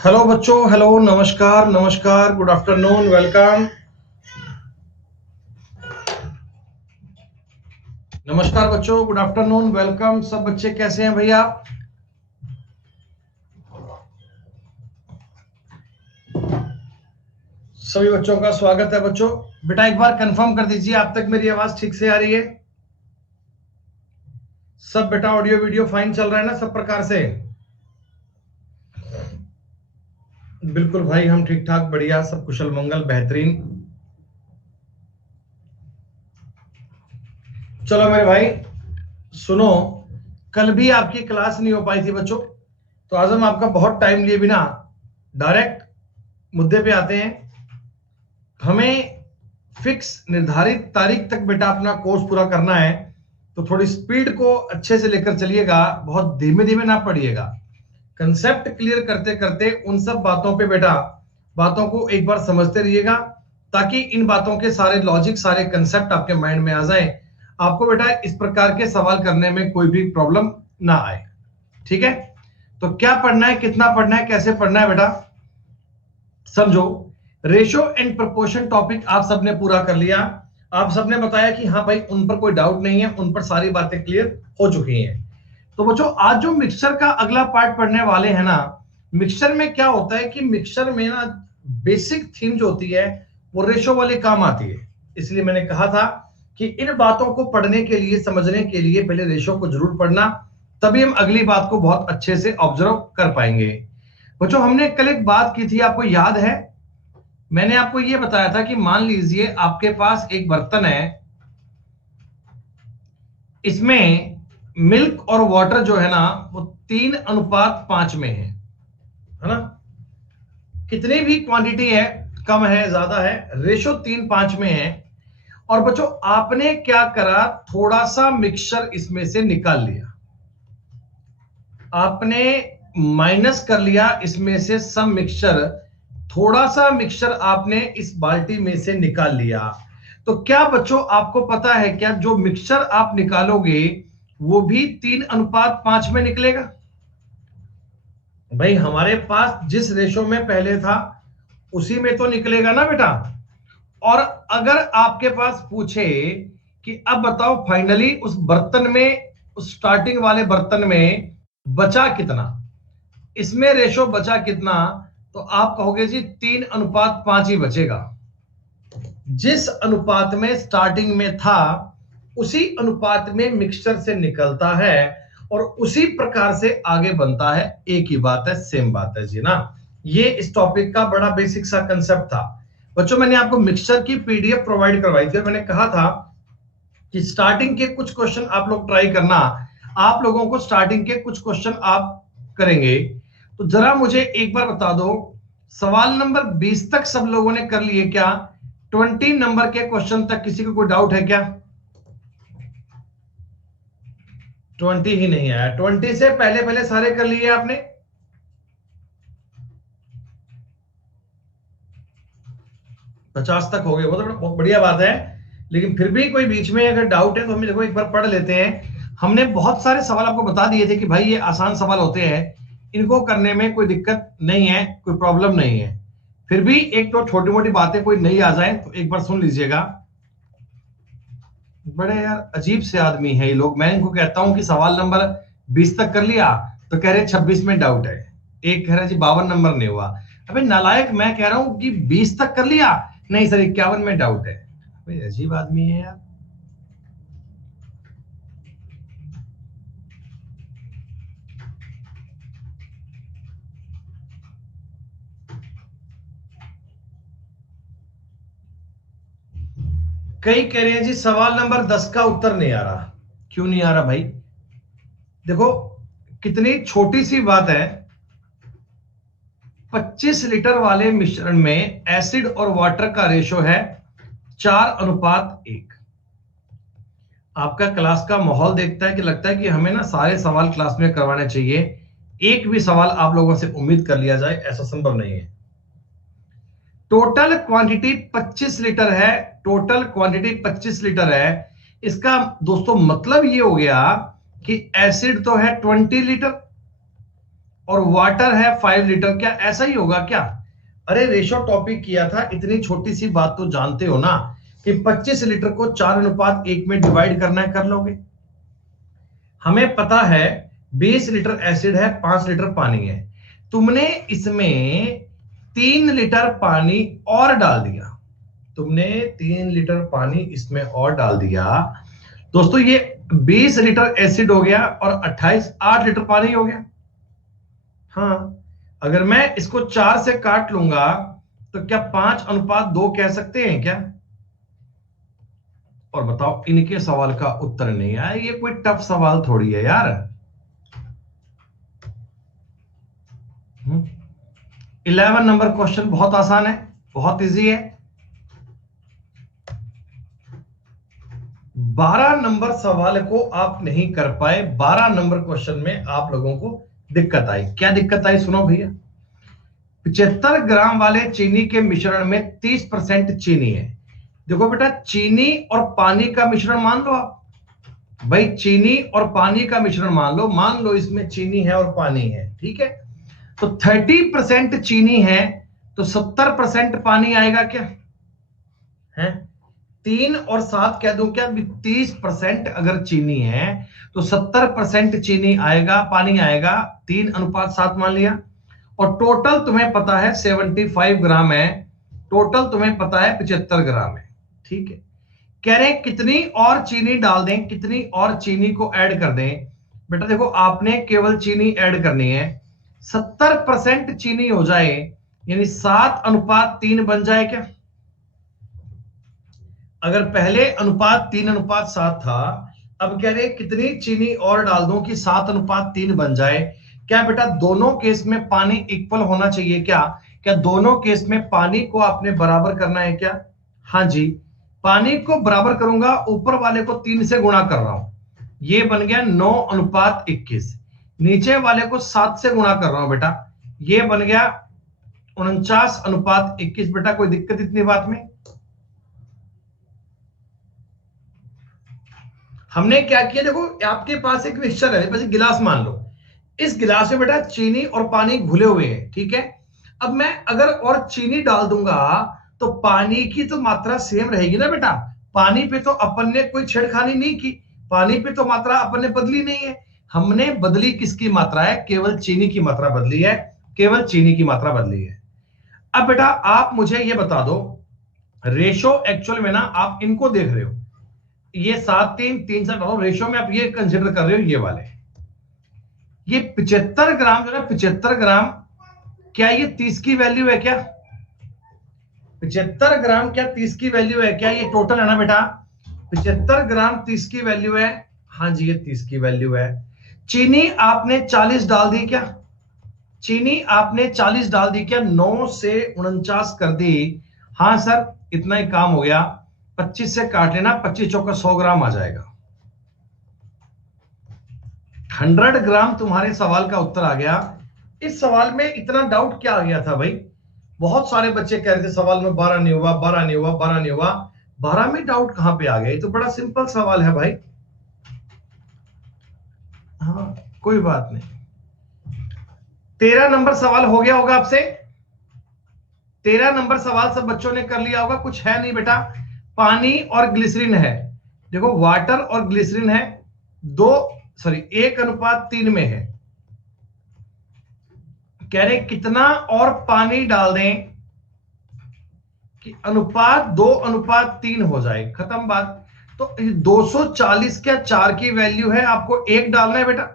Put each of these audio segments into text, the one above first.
Hello बच्चों, hello, नमस्कार, नमस्कार, गुड आफ्टरनून, वेलकम। नमस्कार बच्चों, गुड आफ्टरनून, वेलकम। सब बच्चे कैसे हैं भैया? सभी बच्चों का स्वागत है बच्चों। बेटा एक बार कंफर्म कर दीजिए, आप तक मेरी आवाज ठीक से आ रही है? सब बेटा ऑडियो वीडियो फाइन चल रहा है ना सब प्रकार से? बिल्कुल भाई, हम ठीक ठाक, बढ़िया, सब कुशल मंगल, बेहतरीन। चलो मेरे भाई सुनो, कल भी आपकी क्लास नहीं हो पाई थी बच्चों, तो आज हम आपका बहुत टाइम लिए बिना डायरेक्ट मुद्दे पे आते हैं। हमें फिक्स निर्धारित तारीख तक बेटा अपना कोर्स पूरा करना है, तो थोड़ी स्पीड को अच्छे से लेकर चलिएगा, बहुत धीमे धीमे ना पढ़िएगा। कंसेप्ट क्लियर करते करते उन सब बातों पे बेटा बातों को एक बार समझते रहिएगा, ताकि इन बातों के सारे लॉजिक, सारे कंसेप्ट आपके माइंड में आ जाएं। आपको बेटा इस प्रकार के सवाल करने में कोई भी प्रॉब्लम ना आए। ठीक है? तो क्या पढ़ना है, कितना पढ़ना है, कैसे पढ़ना है बेटा समझो। रेशो एंड प्रोपोर्शन टॉपिक आप सबने पूरा कर लिया। आप सबने बताया कि हाँ भाई उन पर कोई डाउट नहीं है, उन पर सारी बातें क्लियर हो चुकी हैं। तो बच्चों आज जो मिक्सचर का अगला पार्ट पढ़ने वाले हैं ना, मिक्सचर में क्या होता है कि मिक्सचर में ना बेसिक थीम जो होती है वो रेशो वाले काम आती है। इसलिए मैंने कहा था कि इन बातों को पढ़ने के लिए, समझने के लिए पहले रेशो को जरूर पढ़ना, तभी हम अगली बात को बहुत अच्छे से ऑब्जर्व कर पाएंगे। बच्चों हमने कल एक बात की थी, आपको याद है? मैंने आपको यह बताया था कि मान लीजिए आपके पास एक बर्तन है, इसमें मिल्क और वाटर जो है ना वो 3:5 में है ना? कितनी भी क्वांटिटी है, कम है ज्यादा है, रेशो 3:5 में है। और बच्चों आपने क्या करा, थोड़ा सा मिक्सचर इसमें से निकाल लिया, आपने माइनस कर लिया इसमें से सब मिक्सचर, थोड़ा सा मिक्सचर आपने इस बाल्टी में से निकाल लिया। तो क्या बच्चों आपको पता है क्या, जो मिक्सचर आप निकालोगे वो भी 3:5 में निकलेगा? भाई हमारे पास जिस रेशो में पहले था उसी में तो निकलेगा ना बेटा। और अगर आपके पास पूछे कि अब बताओ फाइनली उस बर्तन में, उस स्टार्टिंग वाले बर्तन में बचा कितना, इसमें रेशो बचा कितना, तो आप कहोगे जी 3:5 ही बचेगा। जिस अनुपात में स्टार्टिंग में था उसी अनुपात में मिक्सचर से निकलता है और उसी प्रकार से आगे बनता है। एक ही बात है, सेम बात है जी ना। ये इस टॉपिक का बड़ा बेसिक सा कंसेप्ट था बच्चों। मैंने आपको मिक्सचर की पीडीएफ प्रोवाइड करवाई थी और मैंने कहा था कि स्टार्टिंग के कुछ क्वेश्चन आप लोग ट्राई करना। आप लोगों को स्टार्टिंग के कुछ क्वेश्चन आप करेंगे, तो जरा मुझे एक बार बता दो, सवाल नंबर 20 तक सब लोगों ने कर लिए क्या? 20 नंबर के क्वेश्चन तक किसी को कोई डाउट है क्या? 20 ही नहीं आया, 20 से पहले पहले सारे कर लिए आपने? पचास तक हो गए, वो तो बहुत बढ़िया बात है। लेकिन फिर भी कोई बीच में अगर डाउट है तो हम देखो एक बार पढ़ लेते हैं। हमने बहुत सारे सवाल आपको बता दिए थे कि भाई ये आसान सवाल होते हैं, इनको करने में कोई दिक्कत नहीं है, कोई प्रॉब्लम नहीं है। फिर भी एक तो छोटी मोटी बातें कोई नई आ जाए तो एक बार सुन लीजिएगा। बड़े यार अजीब से आदमी है ये लोग। मैं इनको कहता हूं कि सवाल नंबर 20 तक कर लिया तो कह रहे 26 में डाउट है। एक कह रहा जी 52 नंबर नहीं हुआ। अबे नालायक, मैं कह रहा हूं कि 20 तक कर लिया, नहीं सर 51 में डाउट है। अबे अजीब आदमी है यार। कई कह रहे हैं जी सवाल नंबर 10 का उत्तर नहीं आ रहा। क्यों नहीं आ रहा भाई? देखो कितनी छोटी सी बात है। 25 लीटर वाले मिश्रण में एसिड और वाटर का रेशो है 4:1। आपका क्लास का माहौल देखता है कि लगता है कि हमें ना सारे सवाल क्लास में करवाने चाहिए, एक भी सवाल आप लोगों से उम्मीद कर लिया जाए, ऐसा संभव नहीं है। टोटल क्वांटिटी 25 लीटर है, टोटल क्वांटिटी 25 लीटर है। इसका दोस्तों मतलब ये हो गया कि एसिड तो है 20 लीटर और वाटर है 5 लीटर, क्या ऐसा ही होगा क्या? अरे रेशो टॉपिक किया था, इतनी छोटी सी बात तो जानते हो ना कि 25 लीटर को 4:1 में डिवाइड करना है, कर लोगे। हमें पता है 20 लीटर एसिड है, 5 लीटर पानी है। तुमने इसमें 3 लीटर पानी और डाल दिया, तुमने 3 लीटर पानी इसमें और डाल दिया। दोस्तों ये 20 लीटर एसिड हो गया और 8 लीटर पानी हो गया। हाँ, अगर मैं इसको 4 से काट लूंगा तो क्या 5:2 कह सकते हैं क्या? और बताओ, इनके सवाल का उत्तर नहीं आया। ये कोई टफ सवाल थोड़ी है यार। 11 नंबर क्वेश्चन बहुत आसान है, बहुत इजी है। 12 नंबर सवाल को आप नहीं कर पाए, 12 नंबर क्वेश्चन में आप लोगों को दिक्कत आई। क्या दिक्कत आई सुनो भैया। 75 ग्राम वाले चीनी के मिश्रण में 30% चीनी है। देखो बेटा, चीनी और पानी का मिश्रण मान लो आप, भाई चीनी और पानी का मिश्रण मान लो इसमें चीनी है और पानी है, ठीक है। तो 30% चीनी है तो 70% पानी आएगा क्या है? 3 और 7 कह दूं क्या? 30% अगर चीनी है तो 70% चीनी आएगा, पानी आएगा। 3:7 मान लिया। और टोटल तुम्हें पता है 75 ग्राम है, टोटल तुम्हें पता है 75 ग्राम है, ठीक है। कह रहे हैं कितनी और चीनी डाल दें, कितनी और चीनी को ऐड कर दें। बेटा देखो, आपने केवल चीनी ऐड करनी है, 70% चीनी हो जाए यानी 7:3 बन जाए क्या? अगर पहले अनुपात 3:7 था, अब कह रहे कितनी चीनी और डाल दूं कि 7:3 बन जाए। क्या बेटा दोनों केस में पानी इक्वल होना चाहिए क्या? क्या दोनों केस में पानी को आपने बराबर करना है क्या? हाँ जी, पानी को बराबर करूंगा, ऊपर वाले को 3 से गुणा कर रहा हूं, ये बन गया 9:21। नीचे वाले को 7 से गुणा कर रहा हूं बेटा, ये बन गया 49:21। बेटा कोई दिक्कत इतनी बात में? हमने क्या किया, देखो आपके पास एक मिक्सचर है, बस गिलास मान लो, इस गिलास में बेटा चीनी और पानी घुले हुए हैं, ठीक है। अब मैं अगर और चीनी डाल दूंगा तो पानी की तो मात्रा सेम रहेगी ना बेटा। पानी पे तो अपन ने कोई छेड़खानी नहीं की, पानी पे तो मात्रा अपन ने बदली नहीं है। हमने बदली किसकी मात्रा है? केवल चीनी की मात्रा बदली है, केवल चीनी की मात्रा बदली है। अब बेटा आप मुझे ये बता दो, रेशो एक्चुअल में ना आप इनको देख रहे हो, ये 7:3 रेशियो में आप ये कंसिडर कर रहे हो, ये वाले, ये 75 ग्राम जो है 75 ग्राम, क्या ये 30 की वैल्यू है क्या? 75 ग्राम क्या 30 की वैल्यू है क्या? ये टोटल है ना बेटा, 75 ग्राम 30 की वैल्यू है। हाँ जी, ये 30 की वैल्यू है। चीनी आपने 40 डाल दी क्या? चीनी आपने 40 डाल दी क्या? 9 से 49 कर दी। हाँ सर, इतना ही काम हो गया। 25 से काट लेना, 25 चौका 100 ग्राम आ जाएगा। 100 ग्राम तुम्हारे सवाल का उत्तर आ गया। इस सवाल में इतना डाउट क्या आ गया था भाई? बहुत सारे बच्चे कह रहे थे सवाल में 12 नहीं हुआ, 12 नहीं हुआ, 12 नहीं हुआ। 12 में डाउट कहां पे आ गया? ये तो बड़ा सिंपल सवाल है भाई। हाँ, कोई बात नहीं। 13 नंबर सवाल हो गया होगा आपसे। 13 नंबर सवाल सब बच्चों ने कर लिया होगा। कुछ है नहीं बेटा, पानी और ग्लिसरीन है। देखो वाटर और ग्लिसरीन है, 1:3 में है। कह रहे कितना और पानी डाल दें कि अनुपात 2:3 हो जाए, खत्म बात। तो 240 क्या 4 की वैल्यू है, आपको 1 डालना है बेटा।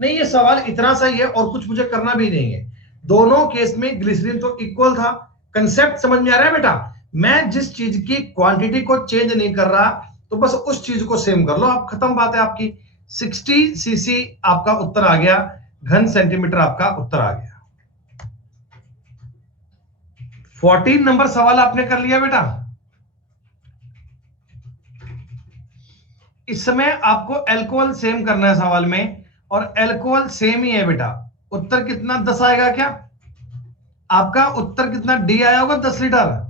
नहीं, ये सवाल इतना सही है और कुछ मुझे करना भी नहीं है। दोनों केस में ग्लिसरीन तो इक्वल था। कंसेप्ट समझ में आ रहा है बेटा? मैं जिस चीज की क्वांटिटी को चेंज नहीं कर रहा, तो बस उस चीज को सेम कर लो आप, खत्म बात है आपकी। 60 सीसी आपका उत्तर आ गया, घन सेंटीमीटर आपका उत्तर आ गया। 14 नंबर सवाल आपने कर लिया बेटा। इस समय आपको अल्कोहल सेम करना है सवाल में, और अल्कोहल सेम ही है बेटा। उत्तर कितना 10 आएगा क्या? आपका उत्तर कितना डी आया होगा? 10 लीटर।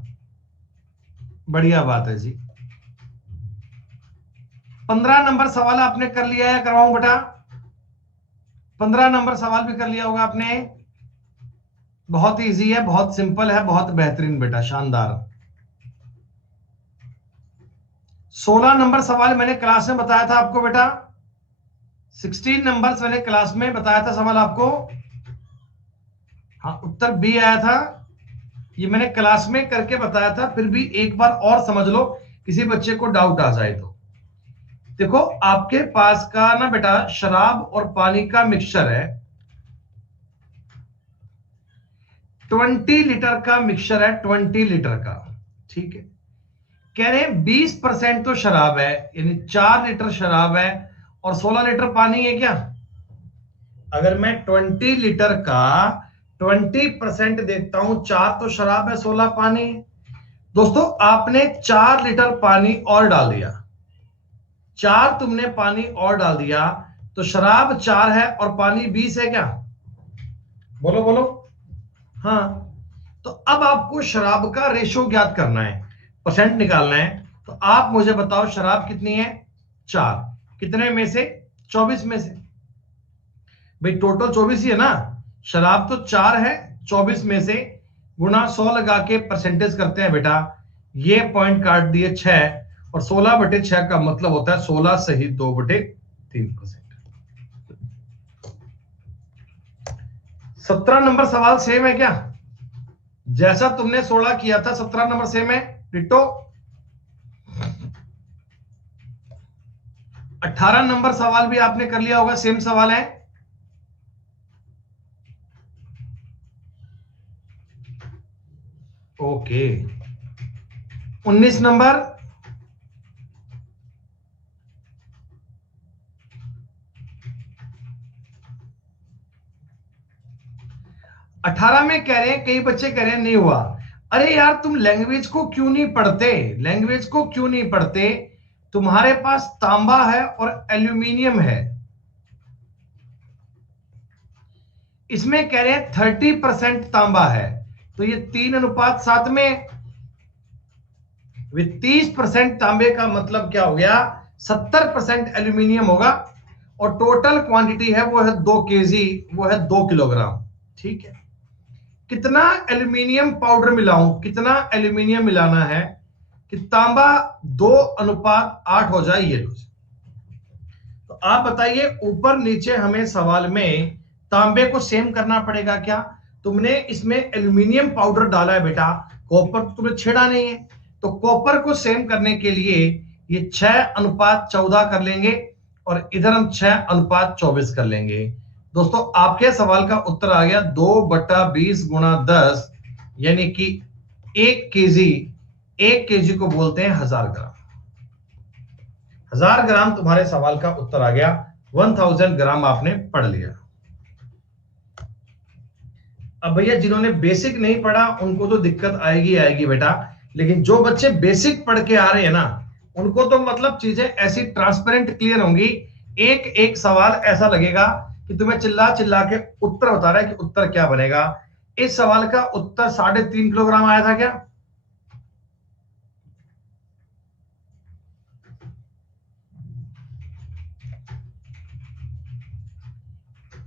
बढ़िया बात है जी। 15 नंबर सवाल आपने कर लिया है, करवाऊं बेटा? 15 नंबर सवाल भी कर लिया होगा आपने। बहुत इजी है, बहुत सिंपल है, बहुत बेहतरीन बेटा, शानदार। 16 नंबर सवाल मैंने क्लास में बताया था आपको बेटा। 16 नंबर मैंने क्लास में बताया था सवाल आपको। हाँ, उत्तर बी आया था। ये मैंने क्लास में करके बताया था, फिर भी एक बार और समझ लो, किसी बच्चे को डाउट आ जाए तो। देखो, आपके पास का ना बेटा शराब और पानी का मिक्सचर है, 20 लीटर का मिक्सचर है, 20 लीटर का। ठीक है, कह रहे हैं 20% तो शराब है, यानी 4 लीटर शराब है और 16 लीटर पानी है क्या। अगर मैं 20 लीटर का 20% देखता हूं, 4 तो शराब है, 16 पानी है। दोस्तों, आपने 4 लीटर पानी और डाल दिया, 4 तुमने पानी और डाल दिया, तो शराब 4 है और पानी 20 है क्या। बोलो बोलो। हाँ, तो अब आपको शराब का रेशो ज्ञात करना है, परसेंट निकालना है। तो आप मुझे बताओ, शराब कितनी है, 4, कितने में से, 24 में से। भाई टोटल 24 ही है ना, शराब तो 4 है, 24 में से गुना 100 लगा के परसेंटेज करते हैं बेटा। ये पॉइंट काट दिए 6, और 16/6 का मतलब होता है 16 सही 2/3%। 17 नंबर सवाल सेम है क्या, जैसा तुमने 16 किया था 17 नंबर सेम है, डिटो। 18 नंबर सवाल भी आपने कर लिया होगा, सेम सवाल है। ओके, 19 नंबर, अठारह में कह रहे हैं, कई बच्चे कह रहे हैं नहीं हुआ। अरे यार, तुम लैंग्वेज को क्यों नहीं पढ़ते, लैंग्वेज को क्यों नहीं पढ़ते। तुम्हारे पास तांबा है और एल्यूमिनियम है, इसमें कह रहे हैं 30% तांबा है, तो ये 3:7 में, 30% तांबे का मतलब क्या हो गया, 70% एल्यूमिनियम होगा, और टोटल क्वांटिटी है वो है 2 केजी, वो है 2 किलोग्राम। ठीक है, कितना एल्यूमिनियम पाउडर मिलाऊं, कितना एल्यूमिनियम मिलाना है कि तांबा 2:8 हो जाए, ये लो। तो आप बताइए, ऊपर नीचे हमें सवाल में तांबे को सेम करना पड़ेगा क्या। तुमने इसमें एल्यूमिनियम पाउडर डाला है बेटा, कॉपर तो तुमने छेड़ा नहीं है, तो कॉपर को सेम करने के लिए ये 6:14 कर लेंगे, और इधर हम 6:24 कर लेंगे। दोस्तों, आपके सवाल का उत्तर आ गया 2/20 गुणा 10, यानी कि 1 केजी। 1 केजी को बोलते हैं 1000 ग्राम। 1000 ग्राम तुम्हारे सवाल का उत्तर आ गया, 1000 ग्राम आपने पढ़ लिया। अब भैया, जिन्होंने बेसिक नहीं पढ़ा उनको तो दिक्कत आएगी आएगी बेटा, लेकिन जो बच्चे बेसिक पढ़ के आ रहे हैं ना, उनको तो मतलब चीजें ऐसी ट्रांसपेरेंट क्लियर होंगी। एक एक सवाल ऐसा लगेगा कि तुम्हें चिल्ला चिल्ला के उत्तर बता रहा है कि उत्तर क्या बनेगा। इस सवाल का उत्तर 3.5 किलोग्राम आया था क्या।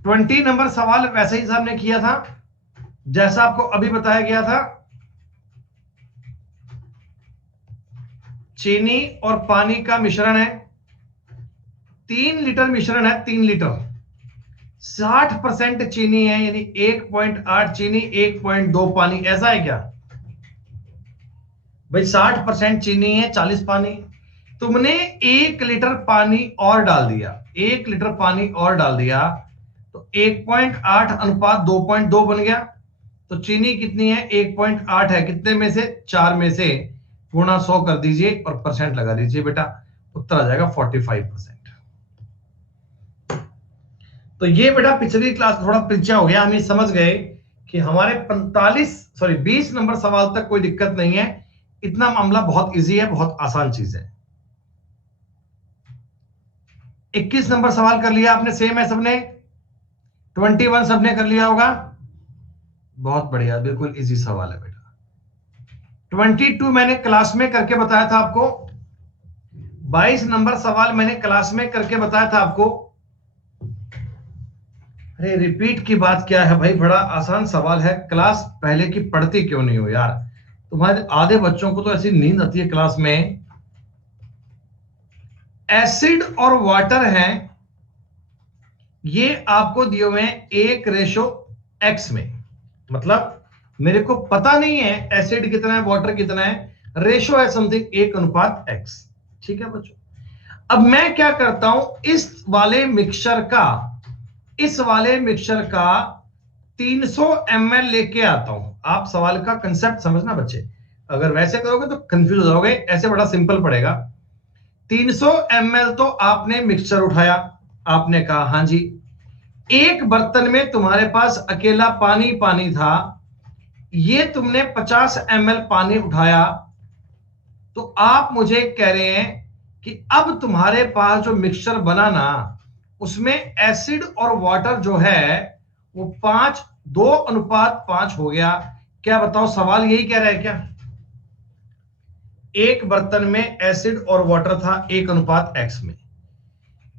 20 नंबर सवाल वैसे ही साहब ने किया था, जैसा आपको अभी बताया गया था। चीनी और पानी का मिश्रण है, 3 लीटर मिश्रण है, 3 लीटर, 60% चीनी है, यानी 1.8 चीनी 1.2 पानी, ऐसा है क्या भाई। 60% चीनी है, 40 पानी। तुमने 1 लीटर पानी और डाल दिया, 1 लीटर पानी और डाल दिया, तो 1.8:2.2 बन गया। तो चीनी कितनी है, 1.8 है, कितने में से, 4 में से, गुणा 100 कर दीजिए और परसेंट लगा दीजिए बेटा, उत्तर आ जाएगा 45%। तो ये बेटा पिछली क्लास थोड़ा पीछे हो गया, हम ये समझ गए कि हमारे 20 नंबर सवाल तक कोई दिक्कत नहीं है, इतना मामला बहुत इजी है, बहुत आसान चीज है। 21 नंबर सवाल कर लिया आपने, सेम है सबने। 21 सबने कर लिया होगा, बहुत बढ़िया, बिल्कुल इजी सवाल है बेटा। 22 मैंने क्लास में करके बताया था आपको। 22 नंबर सवाल मैंने क्लास में करके बताया था आपको। अरे रिपीट की बात क्या है भाई, बड़ा आसान सवाल है। क्लास पहले की पढ़ती क्यों नहीं हो यार? तुम्हारे आधे बच्चों को तो ऐसी नींद आती है क्लास में। एसिड और वाटर हैं, ये आपको दिए हुए हैं 1:x में। मतलब मेरे को पता नहीं है एसिड कितना है वाटर कितना है, रेशो है समथिंग 1:x। ठीक है बच्चों, अब मैं क्या करता हूं, इस वाले मिक्सचर का 300 ml लेके आता हूं। आप सवाल का कंसेप्ट समझना बच्चे, अगर वैसे करोगे तो कंफ्यूज हो जाओगे, ऐसे बड़ा सिंपल पड़ेगा। 300 ml तो आपने मिक्सचर उठाया, आपने कहा हाँ जी। एक बर्तन में तुम्हारे पास अकेला पानी पानी था, ये तुमने 50 ml पानी उठाया। तो आप मुझे कह रहे हैं कि अब तुम्हारे पास जो मिक्सचर बना ना, उसमें एसिड और वाटर जो है वो 2:5 हो गया। क्या बताओ, सवाल यही कह रहा है क्या? एक बर्तन में एसिड और वाटर था 1:x में,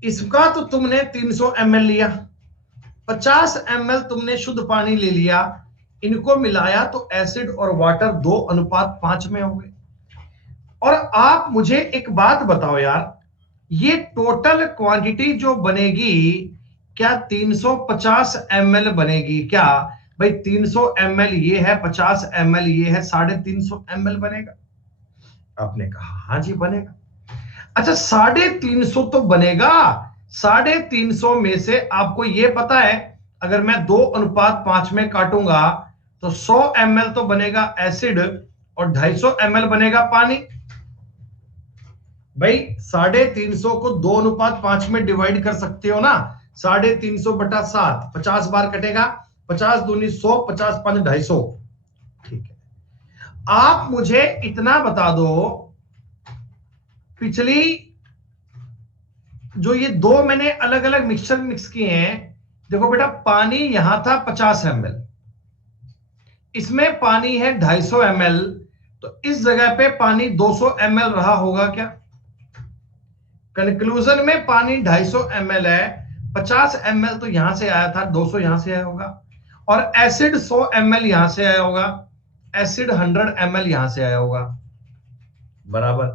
इसका तो तुमने 300 ml लिया, 50 ml तुमने शुद्ध पानी ले लिया, इनको मिलाया तो एसिड और वाटर 2:5 में हो गए। और आप मुझे एक बात बताओ यार, ये टोटल क्वांटिटी जो बनेगी, क्या 350 ml बनेगी क्या? भाई 300 ml ये है, 50 ml ये है, 350 ml बनेगा? आपने कहा हाँ जी बनेगा। अच्छा 350 तो बनेगा, 350 में से आपको ये पता है, अगर मैं 2:5 में काटूंगा तो 100 ml तो बनेगा एसिड और 250 ml बनेगा पानी। भाई 350 को 2:5 में डिवाइड कर सकते हो ना, 350/7, 50 बार कटेगा, 50 दूनी 100, 50 5 250। ठीक है, आप मुझे इतना बता दो, पिछली जो ये दो मैंने अलग अलग मिक्सचर मिक्स किए हैं, देखो बेटा पानी यहां था 50 ml, इसमें पानी है 250 ml, तो इस जगह पे पानी 200 ml रहा होगा क्या? कंक्लूजन में पानी 250 ml है, 50 ml तो यहां से आया था, 200 यहां से आया होगा, और एसिड 100 ml यहां से आया होगा, एसिड 100 ml यहां से आया होगा, बराबर।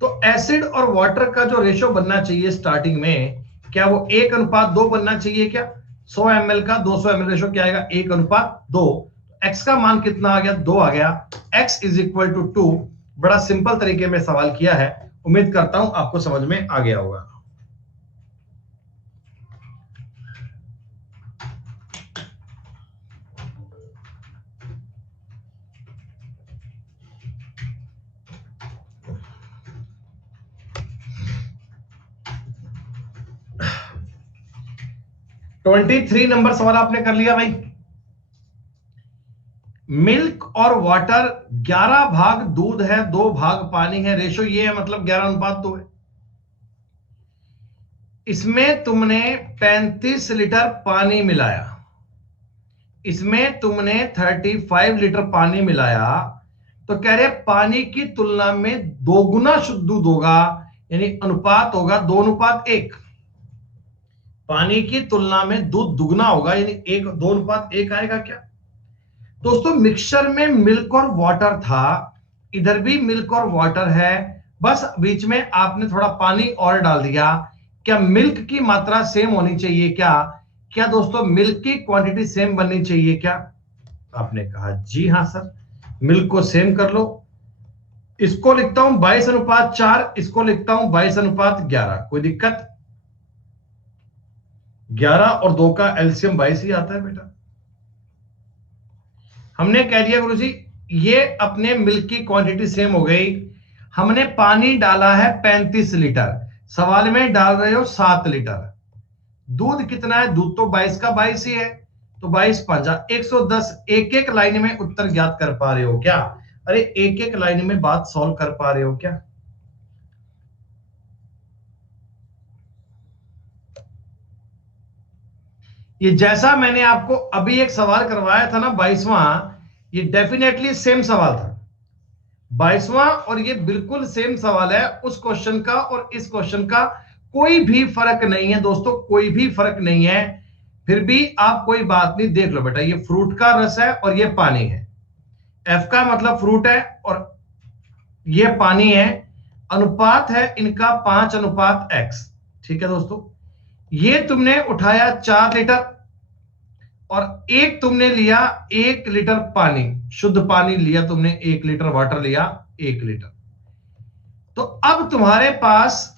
तो एसिड और वाटर का जो रेशो बनना चाहिए स्टार्टिंग में, क्या वो 1:2 बनना चाहिए क्या? 100 ml का 200 ml रेशो क्या आएगा? 1:2। एक्स का मान कितना आ गया? 2 आ गया। x is equal to 2। बड़ा सिंपल तरीके में सवाल किया है, उम्मीद करता हूं आपको समझ में आ गया होगा। ट्वेंटी 3 नंबर सवाल आपने कर लिया भाई। मिल्क और वाटर 11 भाग दूध है, 2 भाग पानी है, रेशो ये है, मतलब 11:2 है। इसमें तुमने 35 लीटर पानी मिलाया, इसमें तुमने 35 लीटर पानी मिलाया, तो कह रहे पानी की तुलना में 2 गुना शुद्ध दूध होगा, यानी अनुपात होगा 2:1। पानी की तुलना में दूध दुगना होगा, यानी 2:1 आएगा क्या? दोस्तों मिक्सचर में मिल्क और वाटर था, इधर भी मिल्क और वाटर है, बस बीच में आपने थोड़ा पानी और डाल दिया। क्या मिल्क की मात्रा सेम होनी चाहिए क्या? क्या दोस्तों मिल्क की क्वांटिटी सेम बननी चाहिए क्या? आपने कहा जी हाँ सर, मिल्क को सेम कर लो। इसको लिखता हूं 22:4, इसको लिखता हूं 22:11, कोई दिक्कत? 11 और 2 का एलसीएम 22 ही आता है बेटा। हमने कह दिया गुरु जी, ये अपने मिल्क की क्वांटिटी सेम हो गई। हमने पानी डाला है 35 लीटर, सवाल में डाल रहे हो 7 लीटर। दूध कितना है? दूध तो 22 का 22 ही है, तो 22×5 110। एक एक लाइन में उत्तर ज्ञात कर पा रहे हो क्या? अरे एक एक लाइन में बात सॉल्व कर पा रहे हो क्या? ये जैसा मैंने आपको अभी एक सवाल करवाया था ना 22वां, ये डेफिनेटली सेम सवाल था 22वां, और ये बिल्कुल सेम सवाल है उस क्वेश्चन का और इस क्वेश्चन का। कोई भी फर्क नहीं है दोस्तों, कोई भी फर्क नहीं है। फिर भी आप कोई बात नहीं, देख लो बेटा, ये फ्रूट का रस है और ये पानी है। एफ का मतलब फ्रूट है और ये पानी है। अनुपात है इनका 5:x। ठीक है दोस्तों, ये तुमने उठाया 4 लीटर और एक तुमने लिया 1 लीटर पानी, शुद्ध पानी लिया तुमने, 1 लीटर वाटर लिया, 1 लीटर। तो अब तुम्हारे पास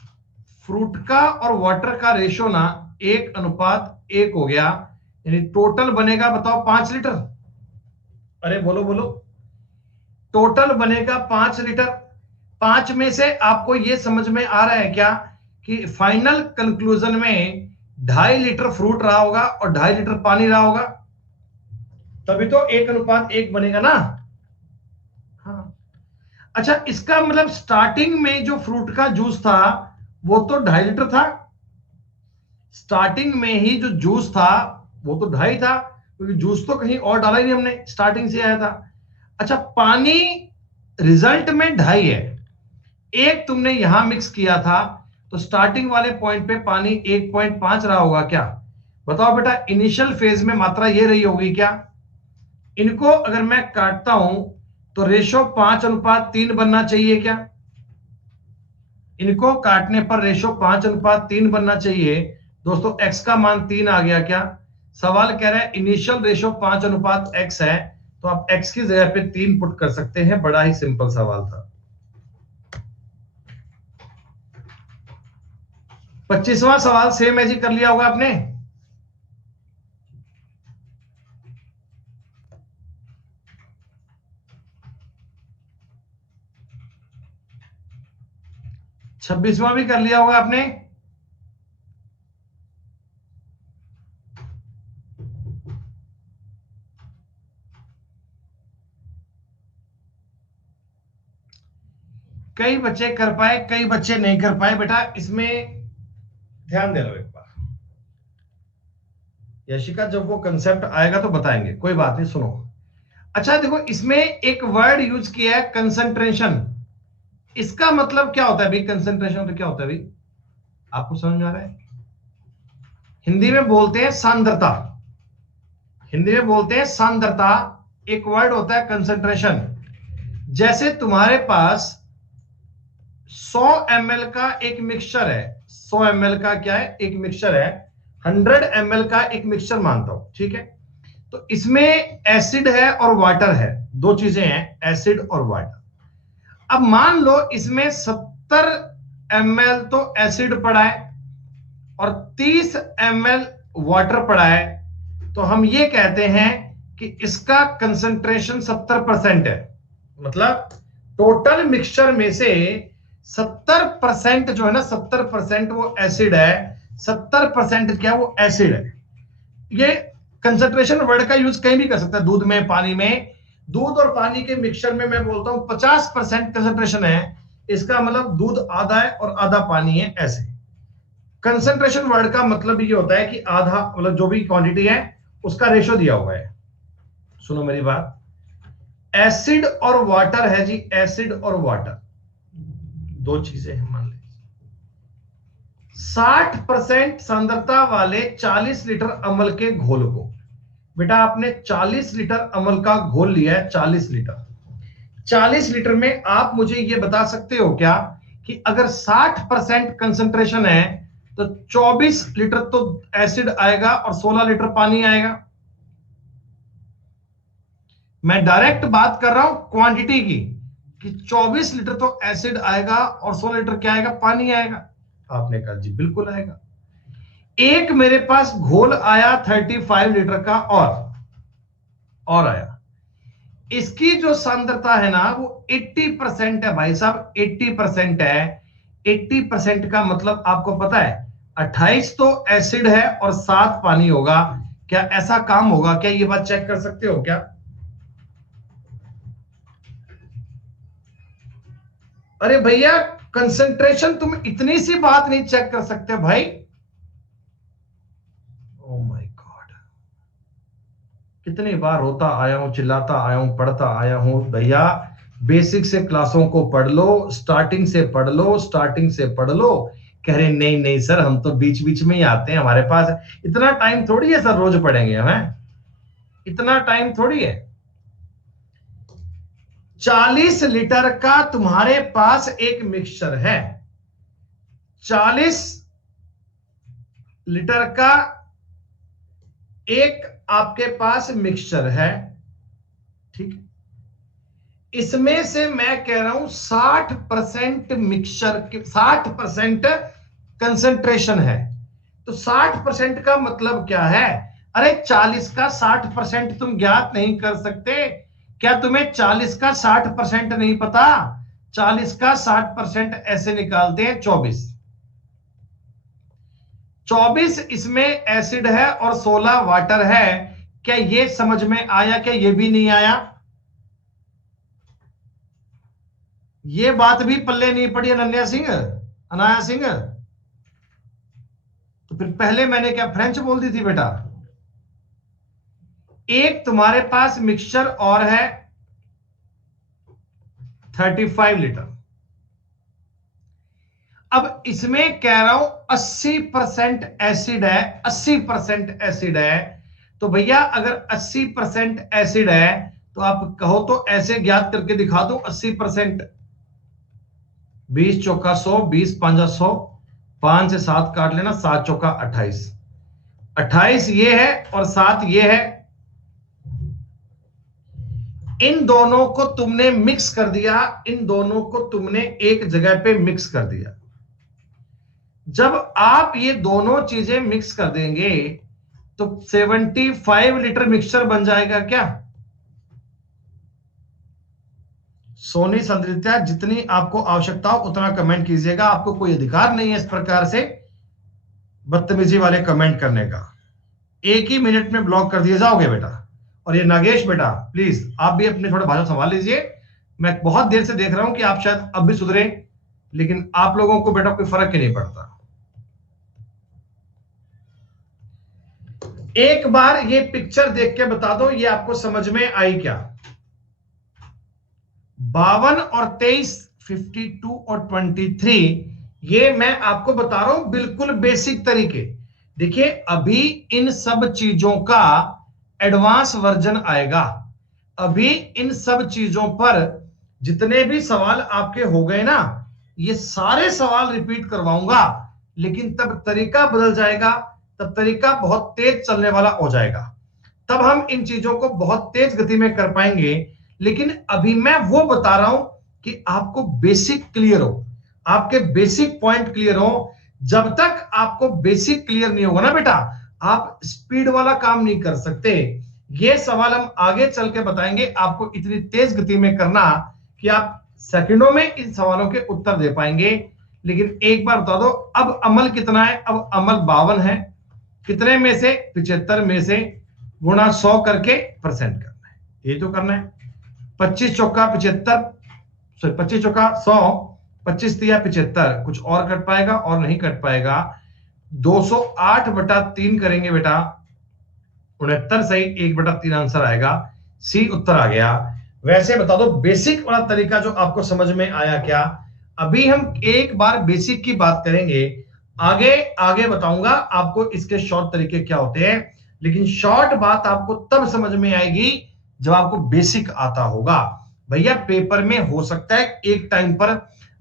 फ्रूट का और वाटर का रेशो ना 1:1 हो गया, यानी टोटल बनेगा, बताओ, 5 लीटर। अरे बोलो बोलो, टोटल बनेगा 5 लीटर। 5 में से आपको यह समझ में आ रहा है क्या कि फाइनल कंक्लूजन में 2.5 लीटर फ्रूट रहा होगा और 2.5 लीटर पानी रहा होगा, तभी तो 1:1 बनेगा ना। हाँ, अच्छा, इसका मतलब स्टार्टिंग में जो फ्रूट का जूस था वो तो 2.5 लीटर था। स्टार्टिंग में ही जो जूस था वो तो 2.5 था, क्योंकि जूस तो कहीं और डाला ही नहीं हमने, स्टार्टिंग से आया था। अच्छा, पानी रिजल्ट में 2.5 है, एक तुमने यहां मिक्स किया था, तो स्टार्टिंग वाले पॉइंट पे पानी 1.5 रहा होगा क्या? बताओ बेटा, इनिशियल फेज में मात्रा ये रही होगी क्या? इनको अगर मैं काटता हूं तो रेशो 5:3 बनना चाहिए क्या? इनको काटने पर रेशो 5:3 बनना चाहिए। दोस्तों, x का मान 3 आ गया क्या? सवाल कह रहा है इनिशियल रेशो 5:x है, तो आप x की जगह पे 3 पुट कर सकते हैं। बड़ा ही सिंपल सवाल था। 25वां सवाल सेम है जी, कर लिया होगा आपने। छब्बीसवां भी कर लिया होगा आपने। कई बच्चे कर पाए, कई बच्चे नहीं कर पाए। बेटा इसमें ध्यान दे लो एक बार, यशिका जब वो कंसेप्ट आएगा तो बताएंगे, कोई बात नहीं, सुनो। अच्छा देखो, इसमें एक वर्ड यूज किया है, कंसंट्रेशन। इसका मतलब क्या होता है भाई? कंसंट्रेशन तो क्या होता है भाई, आपको समझ में आ रहा है? हिंदी में बोलते हैं सांद्रता, हिंदी में बोलते हैं सांद्रता। एक वर्ड होता है कंसंट्रेशन। जैसे तुम्हारे पास 100 ml का एक मिक्सचर है, 100 ml का क्या है, एक मिक्सचर है, 100 ml का एक मिक्सचर मानता हूं, ठीक है? तो इसमें एसिड है और वाटर है, दो चीजें हैं, एसिड और वाटर। अब मान लो इसमें 70 ml तो एसिड पड़ा है और 30 ml वाटर पड़ा है, तो हम ये कहते हैं कि इसका कंसंट्रेशन 70% है। मतलब टोटल मिक्सचर में से 70% जो है ना, 70% वो एसिड है, 70% क्या वो एसिड है। ये कंसंट्रेशन वर्ड का यूज कहीं भी कर सकता है, दूध में, पानी में। दूध और पानी के मिक्सचर में मैं बोलता हूं 50% कंसंट्रेशन है, इसका मतलब दूध आधा है और आधा पानी है, ऐसे। कंसंट्रेशन वर्ड का मतलब ये होता है कि आधा, मतलब जो भी क्वांटिटी है उसका रेशो दिया हुआ है। सुनो मेरी बात, एसिड और वाटर है जी, एसिड और वाटर दो चीजें हैं, मान लीजिए 60% सांद्रता वाले 40 लीटर अम्ल के घोल को, बेटा आपने 40 लीटर अम्ल का घोल लिया है, 40 लीटर। 40 लीटर में आप मुझे ये बता सकते हो क्या कि अगर 60% कंसंट्रेशन है तो 24 लीटर तो एसिड आएगा और 16 लीटर पानी आएगा। मैं डायरेक्ट बात कर रहा हूं क्वांटिटी की, कि 24 लीटर तो एसिड आएगा और 16 लीटर क्या आएगा, पानी आएगा। आपने कहा जी बिल्कुल आएगा। एक मेरे पास घोल आया 35 लीटर का और आया, इसकी जो सांद्रता है ना वो 80% है भाई साहब, 80% है। 80% का मतलब आपको पता है 28 तो एसिड है और 7 पानी होगा। क्या ऐसा काम होगा क्या? ये बात चेक कर सकते हो क्या? अरे भैया, कंसंट्रेशन तुम इतनी सी बात नहीं चेक कर सकते भाई? ओ माय गॉड, कितनी बार रोता आया हूं, चिल्लाता आया हूं, पढ़ता आया हूं। भैया बेसिक से क्लासों को पढ़ लो, स्टार्टिंग से पढ़ लो, स्टार्टिंग से पढ़ लो। कह रहे नहीं नहीं सर, हम तो बीच बीच में ही आते हैं, हमारे पास इतना टाइम थोड़ी है सर, रोज पढ़ेंगे हमें, इतना टाइम थोड़ी है। 40 लीटर का तुम्हारे पास एक मिक्सचर है, 40 लीटर का एक आपके पास मिक्सचर है, ठीक। इसमें से मैं कह रहा हूं 60% मिक्सचर के 60% कंसंट्रेशन है। तो 60% का मतलब क्या है? अरे 40 का 60% तुम ज्ञात नहीं कर सकते क्या? तुम्हें 40 का 60% नहीं पता? 40 का 60% ऐसे निकालते हैं 24। 24 इसमें एसिड है और 16 वाटर है। क्या ये समझ में आया? क्या ये भी नहीं आया? ये बात भी पल्ले नहीं पड़ी अनन्या सिंह, अनाया सिंह। तो फिर पहले मैंने क्या फ्रेंच बोल दी थी बेटा? एक तुम्हारे पास मिक्सचर और है 35 लीटर। अब इसमें कह रहा हूं 80% एसिड है, 80% एसिड है। तो भैया अगर 80% एसिड है तो आप कहो तो ऐसे ज्ञात करके दिखा दो 80%। 20 चौका 100, 20 5 100, 5 से 7 काट लेना, 7 चौका 28, 28 ये है और 7 ये है। इन दोनों को तुमने मिक्स कर दिया, इन दोनों को तुमने एक जगह पे मिक्स कर दिया। जब आप ये दोनों चीजें मिक्स कर देंगे तो 75 लीटर मिक्सचर बन जाएगा क्या? सोनी संद्रित्या, जितनी आपको आवश्यकता हो उतना कमेंट कीजिएगा, आपको कोई अधिकार नहीं है इस प्रकार से बदतमीजी वाले कमेंट करने का। एक ही मिनट में ब्लॉक कर दिए जाओगे बेटा। और ये नागेश बेटा प्लीज आप भी अपने थोड़ा भाषा संभाल लीजिए। मैं बहुत देर से देख रहा हूं कि आप शायद अब भी सुधरे, लेकिन आप लोगों को बेटा कोई फर्क ही नहीं पड़ता। एक बार ये पिक्चर देख के बता दो ये आपको समझ में आई क्या? 52 और 23, 52 और 23, ये मैं आपको बता रहा हूं बिल्कुल बेसिक तरीके। देखिए अभी इन सब चीजों का एडवांस वर्जन आएगा। अभी इन सब चीजों पर जितने भी सवाल आपके हो गए ना, ये सारे सवाल रिपीट करवाऊंगा, लेकिन तब तरीका बदल जाएगा, तब तरीका बहुत तेज चलने वाला हो जाएगा, तब हम इन चीजों को बहुत तेज गति में कर पाएंगे। लेकिन अभी मैं वो बता रहा हूं कि आपको बेसिक क्लियर हो, आपके बेसिक पॉइंट क्लियर हो। जब तक आपको बेसिक क्लियर नहीं होगा ना बेटा, आप स्पीड वाला काम नहीं कर सकते। ये सवाल हम आगे चल के बताएंगे, आपको इतनी तेज गति में करना कि आप सेकंडों में इन सवालों के उत्तर दे पाएंगे। लेकिन एक बार बता दो, अब अमल कितना है? अब अमल 52 है। कितने में से? 75 में से गुणा 100 करके परसेंट करना है, ये तो करना है। 25 चौका 75, सॉरी 25 चौका 100, 25 तिया 75, कुछ और कट पाएगा और नहीं कट पाएगा। 208/3 करेंगे बेटा, 69 सही, 1/3 आंसर आएगा, सी उत्तर आ गया। वैसे बता दो बेसिक वाला तरीका जो आपको समझ में आया क्या? अभी हम एक बार बेसिक की बात करेंगे, आगे आगे बताऊंगा आपको इसके शॉर्ट तरीके क्या होते हैं। लेकिन शॉर्ट बात आपको तब समझ में आएगी जब आपको बेसिक आता होगा। भैया पेपर में हो सकता है एक टाइम पर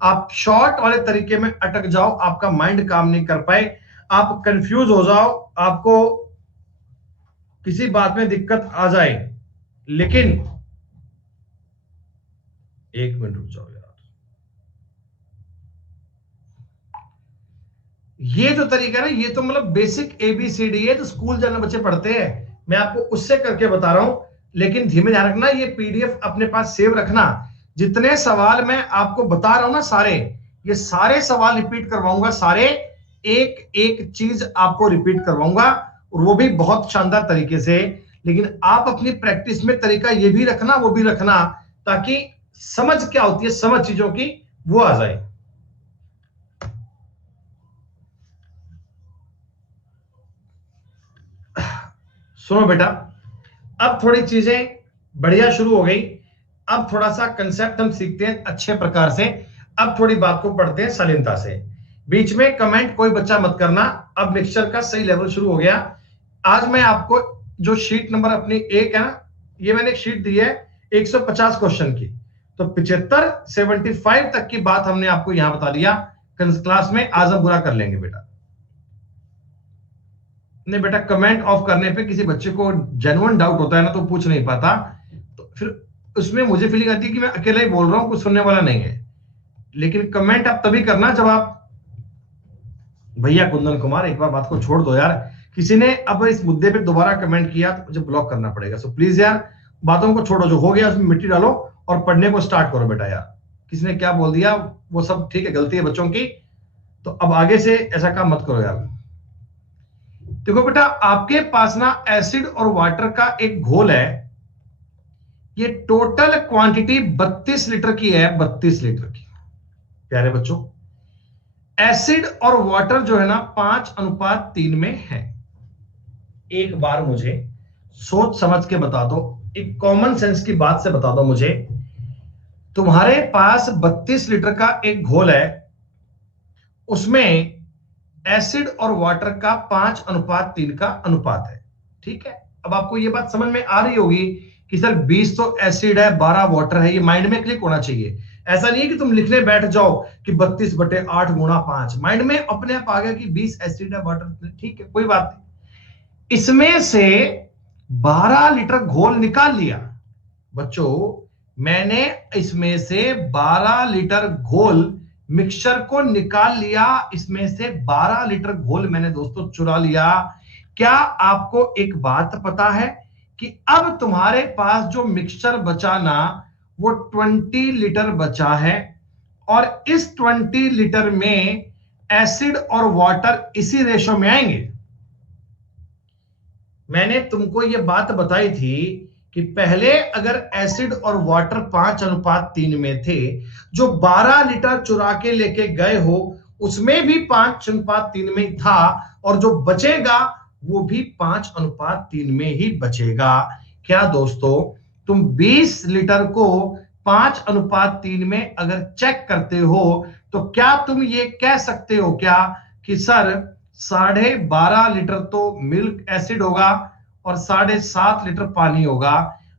आप शॉर्ट वाले तरीके में अटक जाओ, आपका माइंड काम नहीं कर पाए, आप कंफ्यूज हो जाओ, आपको किसी बात में दिक्कत आ जाए। लेकिन एक मिनट रुक जाओ यार, ये जो तरीका है ना, ये तो मतलब बेसिक ABCD है, तो स्कूल जाने बच्चे पढ़ते हैं, मैं आपको उससे करके बता रहा हूं। लेकिन धीमे ध्यान रखना, ये PDF अपने पास सेव रखना। जितने सवाल मैं आपको बता रहा हूं ना, सारे ये सारे सवाल रिपीट करवाऊंगा, सारे एक एक चीज आपको रिपीट करवाऊंगा, और वो भी बहुत शानदार तरीके से। लेकिन आप अपनी प्रैक्टिस में तरीका ये भी रखना, वो भी रखना, ताकि समझ क्या होती है, समझ चीजों की वो आ जाए। सुनो बेटा, अब थोड़ी चीजें बढ़िया शुरू हो गई। अब थोड़ा सा कंसेप्ट हम सीखते हैं अच्छे प्रकार से। अब थोड़ी बात को पढ़ते हैं शालीनता से। बीच में कमेंट कोई बच्चा मत करना। अब मिक्सचर का सही लेवल शुरू हो गया। आज मैं आपको जो शीट नंबर अपनी एक है ना, ये मैंने एक शीट दी है 150 क्वेश्चन की, तो 75 75 तक की बात हमने आपको यहां बता दिया। क्लास में आज हम पूरा कर लेंगे बेटा। नहीं बेटा, कमेंट ऑफ करने पे किसी बच्चे को जेन्युइन डाउट होता है ना, तो पूछ नहीं पाता, तो फिर उसमें मुझे फीलिंग आती है कि मैं अकेला ही बोल रहा हूं, कुछ सुनने वाला नहीं है। लेकिन कमेंट आप तभी करना जब आप, भैया कुंदन कुमार एक बार बात को छोड़ दो यार, किसी ने अब इस मुद्दे पे दोबारा कमेंट किया तो मुझे ब्लॉक करना पड़ेगा। सो प्लीज यार, बातों को छोड़ो, जो हो गया उसमें मिट्टी डालो और पढ़ने को स्टार्ट करो बेटा। यार किसी ने क्या बोल दिया वो सब ठीक है, गलती है बच्चों की, तो अब आगे से ऐसा काम मत करो यार। देखो बेटा, आपके पास ना एसिड और वाटर का एक घोल है, ये टोटल क्वांटिटी 32 लीटर की है, 32 लीटर की। प्यारे बच्चों, एसिड और वाटर जो है ना 5:3 में है। एक बार मुझे सोच समझ के बता दो, एक कॉमन सेंस की बात से बता दो मुझे, तुम्हारे पास 32 लीटर का एक घोल है, उसमें एसिड और वाटर का 5:3 का अनुपात है। ठीक है, अब आपको यह बात समझ में आ रही होगी कि सर 20 तो एसिड है, 12 वाटर है, ये माइंड में क्लिक होना चाहिए। ऐसा नहीं है कि तुम लिखने बैठ जाओ कि 32/8 गुणा 5, माइंड में अपने आप आ गया कि 20 एसिड है, वाटर, ठीक है, कोई बात नहीं। इसमें से 12 लीटर घोल निकाल लिया बच्चों, मैंने इसमें से 12 लीटर घोल मिक्सचर को निकाल लिया, इसमें से 12 लीटर घोल मैंने दोस्तों चुरा लिया। क्या आपको एक बात पता है कि अब तुम्हारे पास जो मिक्सचर बचा ना, वो 20 लीटर बचा है, और इस 20 लीटर में एसिड और वाटर इसी रेशो में आएंगे। मैंने तुमको यह बात बताई थी कि पहले अगर एसिड और वाटर 5:3 में थे, जो 12 लीटर चुरा के लेके गए हो उसमें भी 5:3 में था, और जो बचेगा वो भी 5:3 में ही बचेगा। क्या दोस्तों, तुम 20 लीटर को 5:3 में अगर चेक करते हो, तो क्या तुम ये कह सकते हो क्या कि सर 12.5 लीटर तो मिल्क एसिड होगा और 7.5 लीटर पानी होगा?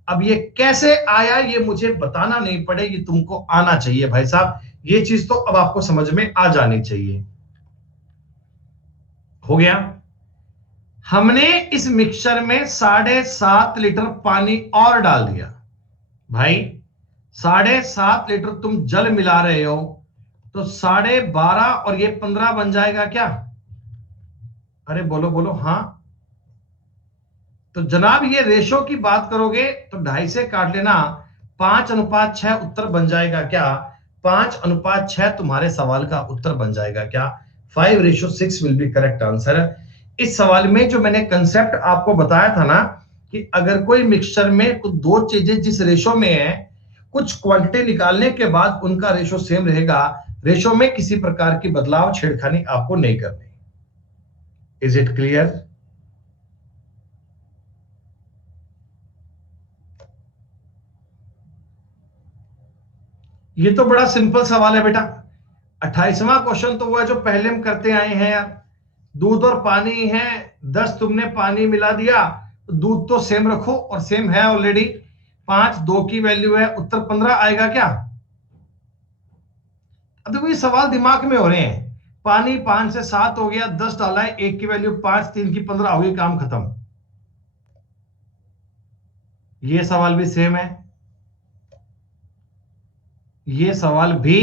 अब ये कैसे आया ये मुझे बताना नहीं पड़े, ये तुमको आना चाहिए भाई साहब, ये चीज तो अब आपको समझ में आ जानी चाहिए। हो गया, हमने इस मिक्सचर में 7.5 लीटर पानी और डाल दिया। भाई 7.5 लीटर तुम जल मिला रहे हो, तो 12.5 और ये 15 बन जाएगा क्या? अरे बोलो बोलो हाँ। तो जनाब ये रेशो की बात करोगे तो 2.5 से काट लेना, 5:6 उत्तर बन जाएगा क्या? 5:6 तुम्हारे सवाल का उत्तर बन जाएगा क्या? 5:6 विल बी करेक्ट आंसर। इस सवाल में जो मैंने कंसेप्ट आपको बताया था ना, कि अगर कोई मिक्सचर में कुछ दो चीजें जिस रेशो में है, कुछ क्वांटिटी निकालने के बाद उनका रेशो सेम रहेगा, रेशो में किसी प्रकार की बदलाव छेड़खानी आपको नहीं करनी। Is it clear? ये तो बड़ा सिंपल सवाल है बेटा। 28वां क्वेश्चन तो वो है जो पहले हम करते आए हैं यार। दूध और पानी है, 10 तुमने पानी मिला दिया, तो दूध तो सेम रखो, और सेम है ऑलरेडी। 5 2 की वैल्यू है, उत्तर 15 आएगा क्या? अब देखो ये सवाल दिमाग में हो रहे हैं। पानी 5 से 7 हो गया, 10 डाला है, 1 की वैल्यू 5, 3 की 15 हो गई, काम खत्म। ये सवाल भी सेम है, ये सवाल भी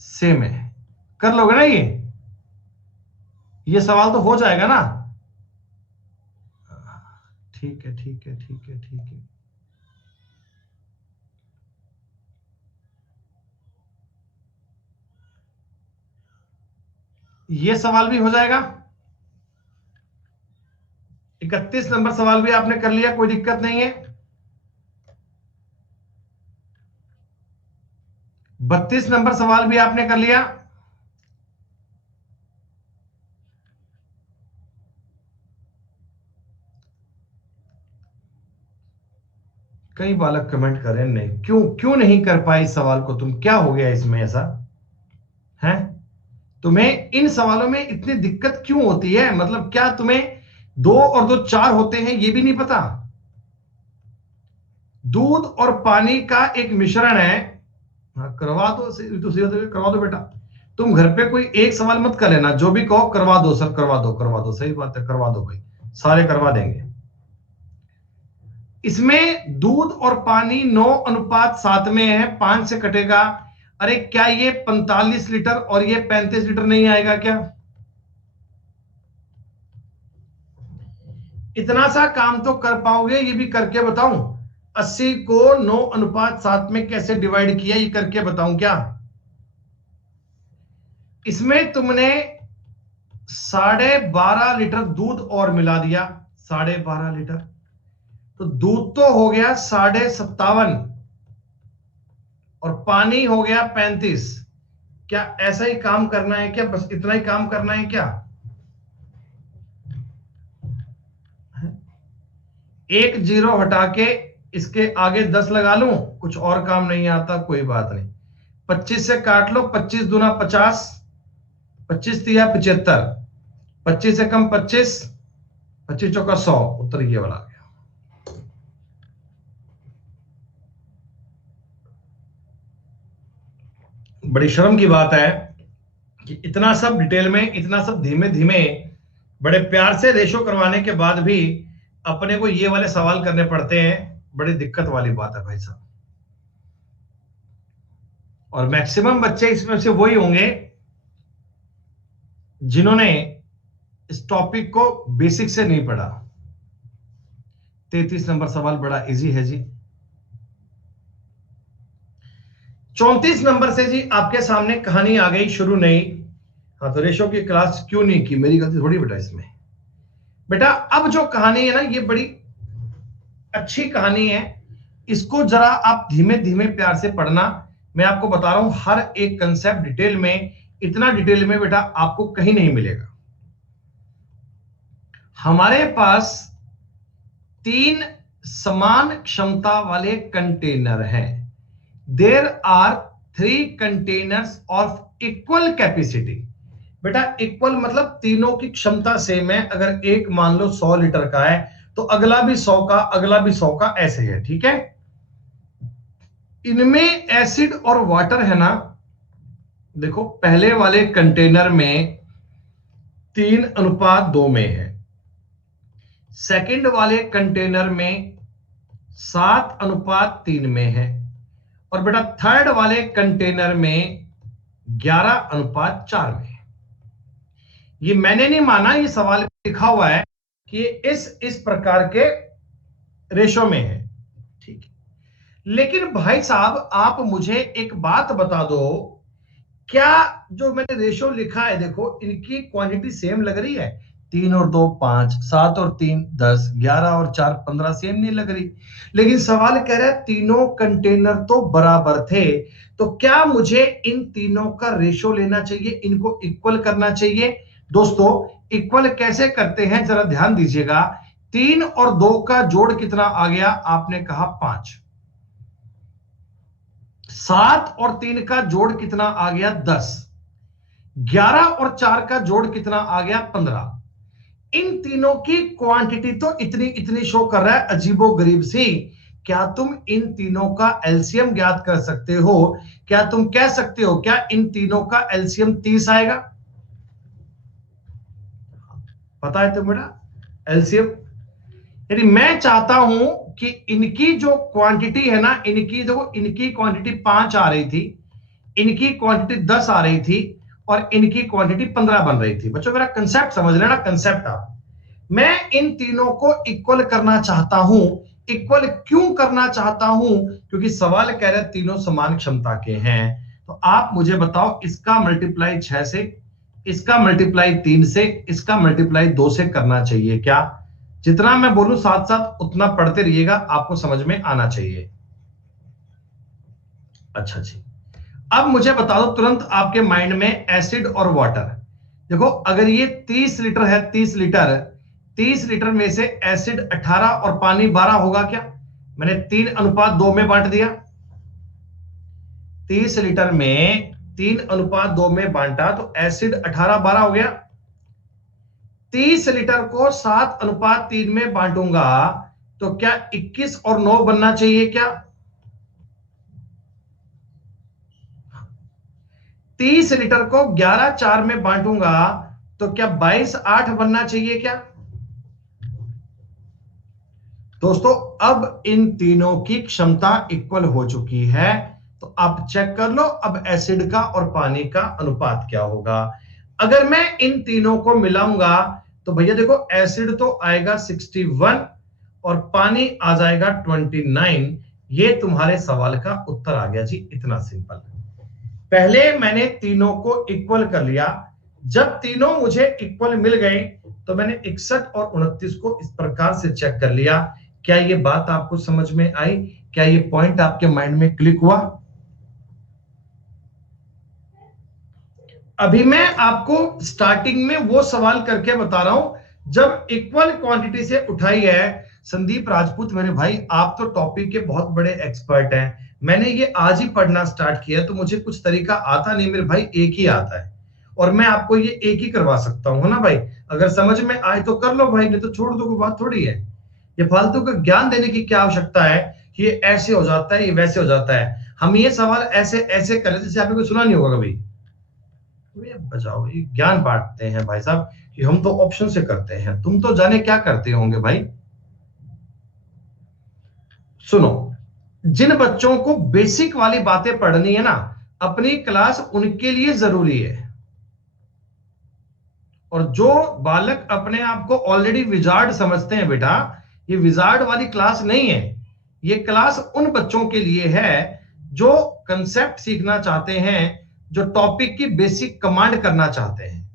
सेम है। कर लोगे ना ये सवाल तो हो जाएगा ना? ठीक है ठीक है ठीक है ठीक है। ये सवाल भी हो जाएगा। 31 नंबर सवाल भी आपने कर लिया, कोई दिक्कत नहीं है। 32 नंबर सवाल भी आपने कर लिया। कई बालक कमेंट कर रहे हैं नहीं, क्यों क्यों नहीं कर पाए इस सवाल को तुम? क्या हो गया इसमें ऐसा है? तुम्हें इन सवालों में इतनी दिक्कत क्यों होती है? मतलब क्या तुम्हें 2 और 2 4 होते हैं ये भी नहीं पता? दूध और पानी का एक मिश्रण है। हाँ, करवा दो, करवा दो बेटा। तुम घर पे कोई एक सवाल मत कर लेना, जो भी कहो करवा दो सर, करवा दो, करवा दो। सही बात है, करवा दो भाई, सारे करवा देंगे। इसमें दूध और पानी 9:7 में है, 5 से कटेगा। अरे क्या ये 45 लीटर और ये 35 लीटर नहीं आएगा क्या? इतना सा काम तो कर पाओगे, ये भी करके बताऊं? 80 को 9:7 में कैसे डिवाइड किया, ये करके बताऊं क्या? इसमें तुमने 12.5 लीटर दूध और मिला दिया, 12.5 लीटर, तो दूध तो हो गया 57.5 और पानी हो गया 35। क्या ऐसा ही काम करना है क्या? बस इतना ही काम करना है क्या? एक जीरो हटा के इसके आगे 10 लगा लूं, कुछ और काम नहीं आता, कोई बात नहीं। 25 से काट लो, 25 दूना 50, 25 तिया 75, 25 से कम 25, 25 चौका 100, उत्तर ये वाला आ गया। बड़ी शर्म की बात है कि इतना सब डिटेल में, इतना सब धीमे धीमे, बड़े प्यार से रेशो करवाने के बाद भी अपने को ये वाले सवाल करने पड़ते हैं। बड़ी दिक्कत वाली बात है भाई साहब। और मैक्सिमम बच्चे इसमें से वही होंगे जिन्होंने इस टॉपिक को बेसिक से नहीं पढ़ा। 33 नंबर सवाल बड़ा इजी है जी। 34 नंबर से जी आपके सामने कहानी आ गई, शुरू नहीं। हाँ, तो रेशो की क्लास क्यों नहीं की, मेरी गलती थोड़ी बेटा इसमें। बेटा अब जो कहानी है ना, ये बड़ी अच्छी कहानी है, इसको जरा आप धीमे धीमे प्यार से पढ़ना। मैं आपको बता रहा हूं हर एक कंसेप्ट डिटेल में, इतना डिटेल में बेटा आपको कहीं नहीं मिलेगा। हमारे पास 3 समान क्षमता वाले कंटेनर हैं। There are 3 containers of equal capacity. बेटा इक्वल मतलब तीनों की क्षमता सेम है। अगर एक मान लो 100 लीटर का है तो अगला भी 100 का, अगला भी 100 का, ऐसे है, ठीक है। इनमें एसिड और वाटर है ना। देखो पहले वाले कंटेनर में 3:2 में है, सेकंड वाले कंटेनर में 7:3 में है, और बेटा थर्ड वाले कंटेनर में 11:4 में है। ये मैंने नहीं माना, ये सवाल लिखा हुआ है कि इस प्रकार के रेशो में है, ठीक है। लेकिन भाई साहब आप मुझे एक बात बता दो, क्या जो मैंने रेशो लिखा है, देखो इनकी क्वांटिटी सेम लग रही है? 3 और 2 5, 7 और 3 10, 11 और 4 15, सेम नहीं लग रही। लेकिन सवाल कह रहा है तीनों कंटेनर तो बराबर थे, तो क्या मुझे इन तीनों का रेशो लेना चाहिए, इनको इक्वल करना चाहिए? दोस्तों इक्वल कैसे करते हैं जरा ध्यान दीजिएगा। 3 और 2 का जोड़ कितना आ गया? आपने कहा 5। 7 और 3 का जोड़ कितना आ गया? 10। 11 और 4 का जोड़ कितना आ गया? 15। इन तीनों की क्वांटिटी तो इतनी इतनी शो कर रहा है, अजीबो गरीब सी। क्या तुम इन तीनों का एलसीएम ज्ञात कर सकते हो? क्या तुम कह सकते हो क्या इन तीनों का एलसीएम 30 आएगा? पता है तुम्हें एलसीएम? यदि मैं चाहता हूं कि इनकी जो क्वांटिटी है ना, इनकी देखो, इनकी क्वांटिटी 5 आ रही थी, इनकी क्वांटिटी 10 आ रही थी, और इनकी क्वांटिटी 15 बन रही थी। बच्चों मेरा कंसेप्ट समझ लेना, कंसेप्ट आप। मैं इन तीनों को इक्वल करना चाहता हूं। इक्वल क्यों करना चाहता हूं? क्योंकि सवाल कह रहे तीनों समान क्षमता के हैं। तो आप मुझे बताओ, इसका मल्टीप्लाई 6 से, इसका मल्टीप्लाई 3 से, इसका मल्टीप्लाई 2 से करना चाहिए क्या? जितना मैं बोलूं साथ साथ उतना पढ़ते रहिएगा, आपको समझ में आना चाहिए। अच्छा जी, अब मुझे बता दो तुरंत आपके माइंड में एसिड और वाटर। देखो अगर ये 30 लीटर है, 30 लीटर, 30 लीटर में से एसिड 18 और पानी 12 होगा क्या? मैंने 3:2 में बांट दिया। 30 लीटर में 3:2 में बांटा तो एसिड 18-12 हो गया। 30 लीटर को 7:3 में बांटूंगा तो क्या 21 और 9 बनना चाहिए क्या? 30 लीटर को 11:4 में बांटूंगा तो क्या 22:8 बनना चाहिए क्या? दोस्तों अब इन तीनों की क्षमता इक्वल हो चुकी है, तो आप चेक कर लो अब एसिड का और पानी का अनुपात क्या होगा। अगर मैं इन तीनों को मिलाऊंगा तो भैया देखो एसिड तो आएगा 61 और पानी आ जाएगा 29। ये तुम्हारे सवाल का उत्तर आ गया जी, इतना सिंपल। पहले मैंने तीनों को इक्वल कर लिया, जब तीनों मुझे इक्वल मिल गए तो मैंने 61 और 29 को इस प्रकार से चेक कर लिया। क्या ये बात आपको समझ में आई? क्या ये पॉइंट आपके माइंड में क्लिक हुआ? अभी मैं आपको स्टार्टिंग में वो सवाल करके बता रहा हूं जब इक्वल क्वांटिटी से उठाई है। संदीप राजपूत मेरे भाई, आप तो टॉपिक के बहुत बड़े एक्सपर्ट हैं। मैंने ये आज ही पढ़ना स्टार्ट किया तो मुझे कुछ तरीका आता नहीं मेरे भाई, एक ही आता है और मैं आपको ये एक ही करवा सकता हूं, है ना भाई? अगर समझ में आए तो कर लो भाई, नहीं तो छोड़ दो, कोई बात थोड़ी है। ये फालतू का ज्ञान देने की क्या आवश्यकता है कि ये ऐसे हो जाता है, ये वैसे हो जाता है। हम ये सवाल ऐसे ऐसे करें जैसे आपने कोई सुना नहीं होगा कभी। बचाओ, ये ज्ञान बांटते हैं भाई साहब कि हम तो ऑप्शन से करते हैं, तुम तो जाने क्या करते होंगे भाई। सुनो, जिन बच्चों को बेसिक वाली बातें पढ़नी है ना, अपनी क्लास उनके लिए जरूरी है। और जो बालक अपने आप को ऑलरेडी विजार्ड समझते हैं बेटा, ये विजार्ड वाली क्लास नहीं है। ये क्लास उन बच्चों के लिए है जो कंसेप्ट सीखना चाहते हैं, जो टॉपिक की बेसिक कमांड करना चाहते हैं।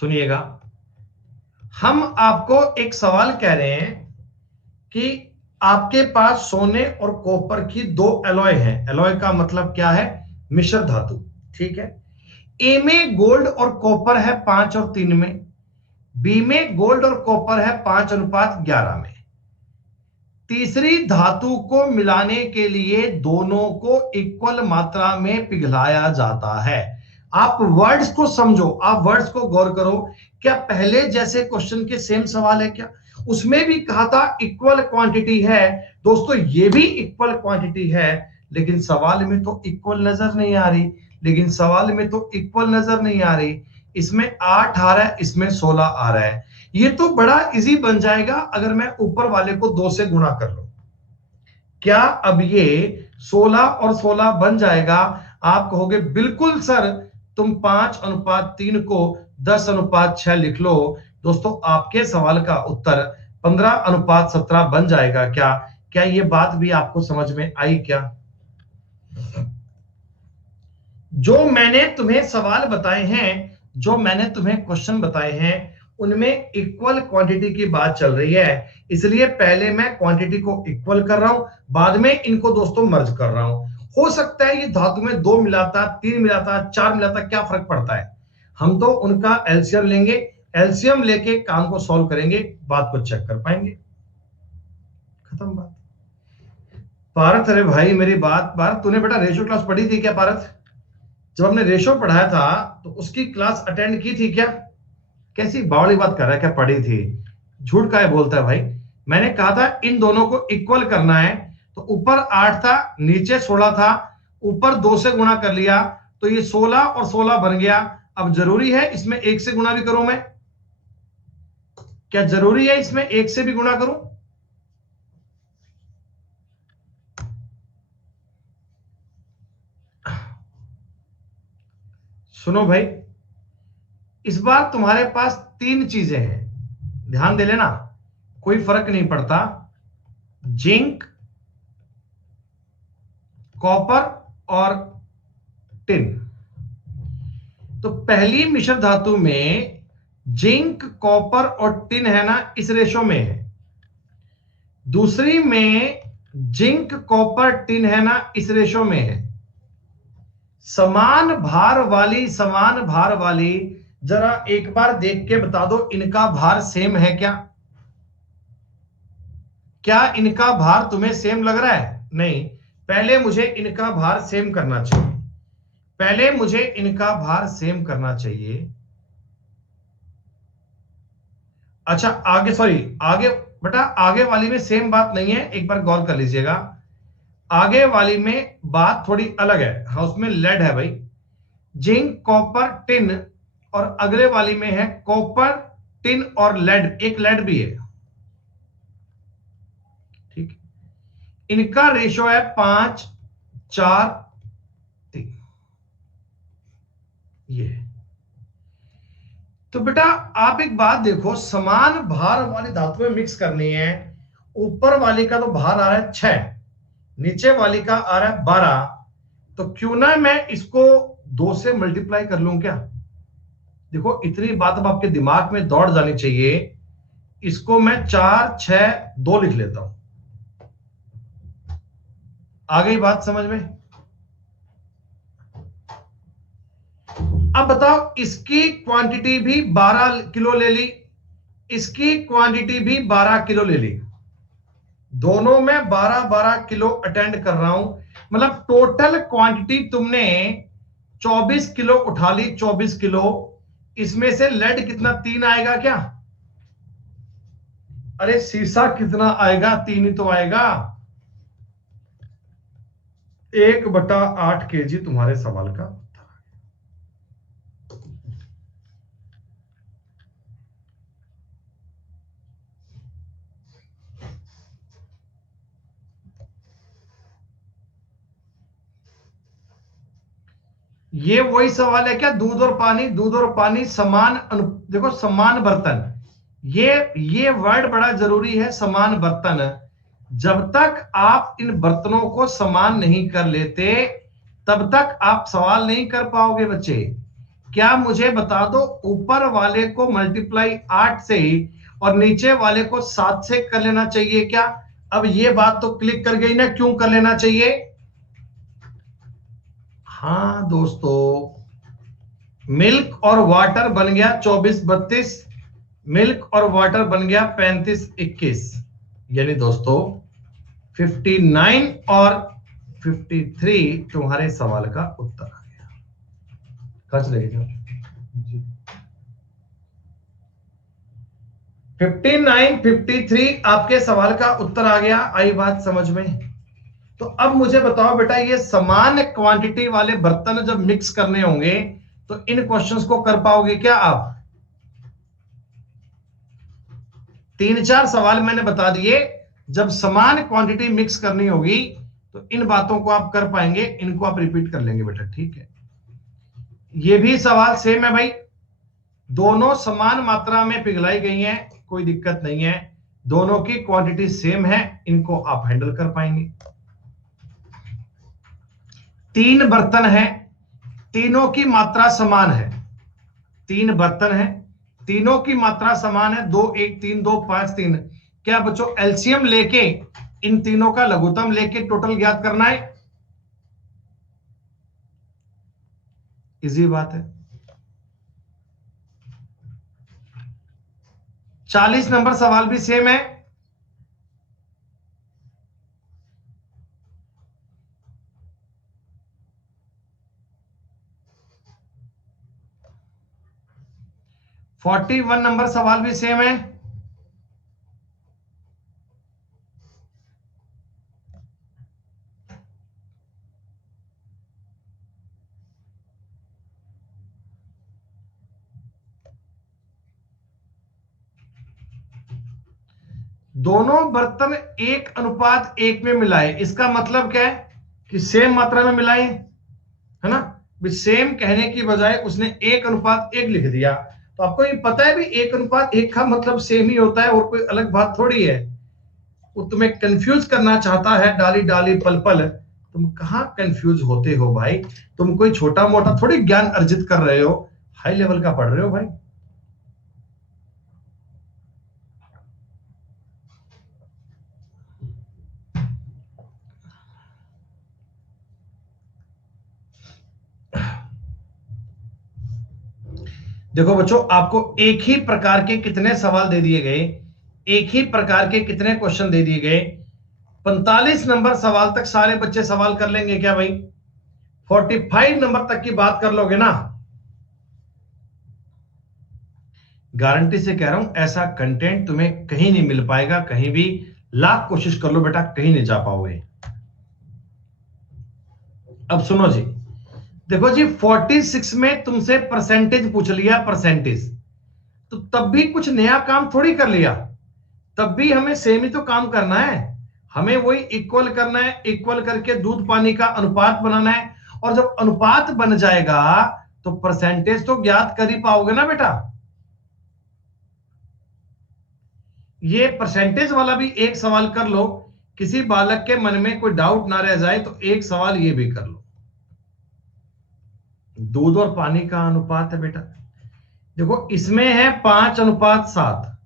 सुनिएगा, हम आपको एक सवाल कह रहे हैं कि आपके पास सोने और कॉपर की दो एलॉय हैं। एलॉय का मतलब क्या है? मिश्र धातु, ठीक है। ए में गोल्ड और कॉपर है 5 और 3 में, बी में गोल्ड और कॉपर है 5:11 में। तीसरी धातु को मिलाने के लिए दोनों को इक्वल मात्रा में पिघलाया जाता है। आप वर्ड्स को समझो, आप वर्ड्स को गौर करो। क्या पहले जैसे क्वेश्चन के सेम सवाल है क्या? उसमें भी कहा था इक्वल क्वांटिटी है। दोस्तों ये भी इक्वल क्वांटिटी है, लेकिन सवाल में तो इक्वल नजर नहीं आ रही। लेकिन सवाल में तो इक्वल नजर नहीं आ रही। इसमें 8 आ रहा है, इसमें 16 आ रहा है। ये तो बड़ा इजी बन जाएगा अगर मैं ऊपर वाले को 2 से गुणा कर लूं। क्या अब ये 16 और 16 बन जाएगा? आप कहोगे बिल्कुल सर, तुम 5:3 को 10:6 लिख लो। दोस्तों आपके सवाल का उत्तर 15:17 बन जाएगा। क्या क्या ये बात भी आपको समझ में आई क्या? जो मैंने तुम्हें सवाल बताए हैं, जो मैंने तुम्हें क्वेश्चन बताए हैं, उनमें इक्वल क्वांटिटी की बात चल रही है। इसलिए पहले मैं क्वांटिटी को इक्वल कर रहा हूं, बाद में इनको दोस्तों मर्ज कर रहा हूं। हो सकता है ये धातु में 2 मिलाता, 3 मिलाता, 4 मिलाता, क्या फर्क पड़ता है? हम तो उनका एलसीएम लेंगे, एलसीएम लेके काम को सॉल्व करेंगे, बात को चेक कर पाएंगे। खत्म बात। पारथ, अरे भाई मेरी बात, पारथ तूने बेटा रेशो क्लास पढ़ी थी क्या? पारथ, जब हमने रेशो पढ़ाया था तो उसकी क्लास अटेंड की थी क्या? कैसी बावड़ी बात कर रहा है, क्या पढ़ी थी? झूठ का है बोलता है भाई। मैंने कहा था इन दोनों को इक्वल करना है, तो ऊपर 8 था, नीचे 16 था, ऊपर 2 से गुणा कर लिया तो ये 16 और 16 बन गया। अब जरूरी है इसमें 1 से गुणा भी करूं मैं? क्या जरूरी है इसमें 1 से भी गुणा करूं? सुनो भाई, इस बार तुम्हारे पास 3 चीजें हैं, ध्यान दे लेना, कोई फर्क नहीं पड़ता। जिंक, कॉपर और टिन। तो पहली मिश्र धातु में जिंक, कॉपर और टिन है ना, इस रेशो में है। दूसरी में जिंक, कॉपर, टिन है ना, इस रेशो में है। समान भार वाली जरा एक बार देख के बता दो, इनका भार सेम है क्या? क्या इनका भार तुम्हें सेम लग रहा है? नहीं। पहले मुझे इनका भार सेम करना चाहिए, पहले मुझे इनका भार सेम करना चाहिए। अच्छा आगे, सॉरी आगे बेटा, आगे वाली में सेम बात नहीं है, एक बार गौर कर लीजिएगा। आगे वाली में बात थोड़ी अलग है। हाँ उसमें लेड है भाई, जिंक कॉपर टिन, और अगले वाली में है कॉपर टिन और लेड, एक लेड भी है। ठीक, इनका रेशो है 5:4:3, ये। तो बेटा आप एक बात देखो, समान भार वाली धातुएं मिक्स करनी है। ऊपर वाली का तो भार आ रहा है 6, नीचे वाली का आ रहा है 12, तो क्यों ना मैं इसको 2 से मल्टीप्लाई कर लूं क्या? देखो इतनी बात अब आपके दिमाग में दौड़ जानी चाहिए। इसको मैं 4, 6, 2 लिख लेता हूं। आ गई बात समझ में? अब बताओ, इसकी क्वांटिटी भी 12 किलो ले ली, इसकी क्वांटिटी भी 12 किलो ले ली, दोनों में 12-12 किलो अटेंड कर रहा हूं। मतलब टोटल क्वांटिटी तुमने 24 किलो उठा ली, 24 किलो। इसमें से लेड कितना, 3 आएगा क्या? अरे सीसा कितना आएगा? 3 ही तो आएगा। 1/8 kg तुम्हारे सवाल का। ये वही सवाल है क्या? दूध और पानी, दूध और पानी समान देखो समान बर्तन, ये वर्ड बड़ा जरूरी है, समान बर्तन। जब तक आप इन बर्तनों को समान नहीं कर लेते तब तक आप सवाल नहीं कर पाओगे बच्चे। क्या मुझे बता दो, ऊपर वाले को मल्टीप्लाई 8 से और नीचे वाले को 7 से कर लेना चाहिए क्या? अब ये बात तो क्लिक कर गई ना, क्यों कर लेना चाहिए? हाँ दोस्तों, मिल्क और वाटर बन गया 24-32, मिल्क और वाटर बन गया 35-21, यानी दोस्तों 59 और 53 तुम्हारे सवाल का उत्तर आ गया। कच लगेगा 59, 53 आपके सवाल का उत्तर आ गया। आई बात समझ में? तो अब मुझे बताओ बेटा, ये समान क्वांटिटी वाले बर्तन जब मिक्स करने होंगे तो इन क्वेश्चंस को कर पाओगे क्या आप? 3-4 सवाल मैंने बता दिए, जब समान क्वांटिटी मिक्स करनी होगी तो इन बातों को आप कर पाएंगे, इनको आप रिपीट कर लेंगे बेटा। ठीक है, ये भी सवाल सेम है भाई, दोनों समान मात्रा में पिघलाई गई हैं, कोई दिक्कत नहीं है, दोनों की क्वांटिटी सेम है, इनको आप हैंडल कर पाएंगे। 3 बर्तन है, तीनों की मात्रा समान है, 3 बर्तन है, तीनों की मात्रा समान है, 2 1 3 2 5 3। क्या बच्चों एलसीएम लेके इन तीनों का लघुत्तम लेके टोटल ज्ञात करना है? इजी बात है। 40 नंबर सवाल भी सेम है। फोर्टी 41 नंबर सवाल भी सेम है। दोनों बर्तन 1:1 में मिलाए, इसका मतलब क्या है कि सेम मात्रा में मिलाए, है ना? सेम कहने की बजाय उसने 1:1 लिख दिया, तो आपको ये पता है भी 1:1 का मतलब सेम ही होता है, और कोई अलग बात थोड़ी है। वो तुम्हें कंफ्यूज करना चाहता है, डाली डाली पल पल। तुम कहां कंफ्यूज होते हो भाई? तुम कोई छोटा मोटा थोड़ी ज्ञान अर्जित कर रहे हो, हाई लेवल का पढ़ रहे हो भाई। देखो बच्चों, आपको एक ही प्रकार के कितने सवाल दे दिए गए, एक ही प्रकार के कितने क्वेश्चन दे दिए गए, 45 नंबर सवाल तक सारे बच्चे सवाल कर लेंगे क्या भाई? 45 नंबर तक की बात कर लोगे ना? गारंटी से कह रहा हूं, ऐसा कंटेंट तुम्हें कहीं नहीं मिल पाएगा, कहीं भी लाख कोशिश कर लो बेटा, कहीं नहीं जा पाओगे। अब सुनो जी, देखो जी 46 में तुमसे परसेंटेज पूछ लिया, परसेंटेज, तो तब भी कुछ नया काम थोड़ी कर लिया, तब भी हमें सेम ही तो काम करना है, हमें वही इक्वल करना है, इक्वल करके दूध पानी का अनुपात बनाना है, और जब अनुपात बन जाएगा तो परसेंटेज तो ज्ञात कर ही पाओगे ना बेटा। ये परसेंटेज वाला भी एक सवाल कर लो, किसी बालक के मन में कोई डाउट ना रह जाए तो एक सवाल ये भी कर लो। दूध और पानी का अनुपात है बेटा, देखो इसमें है 5:7,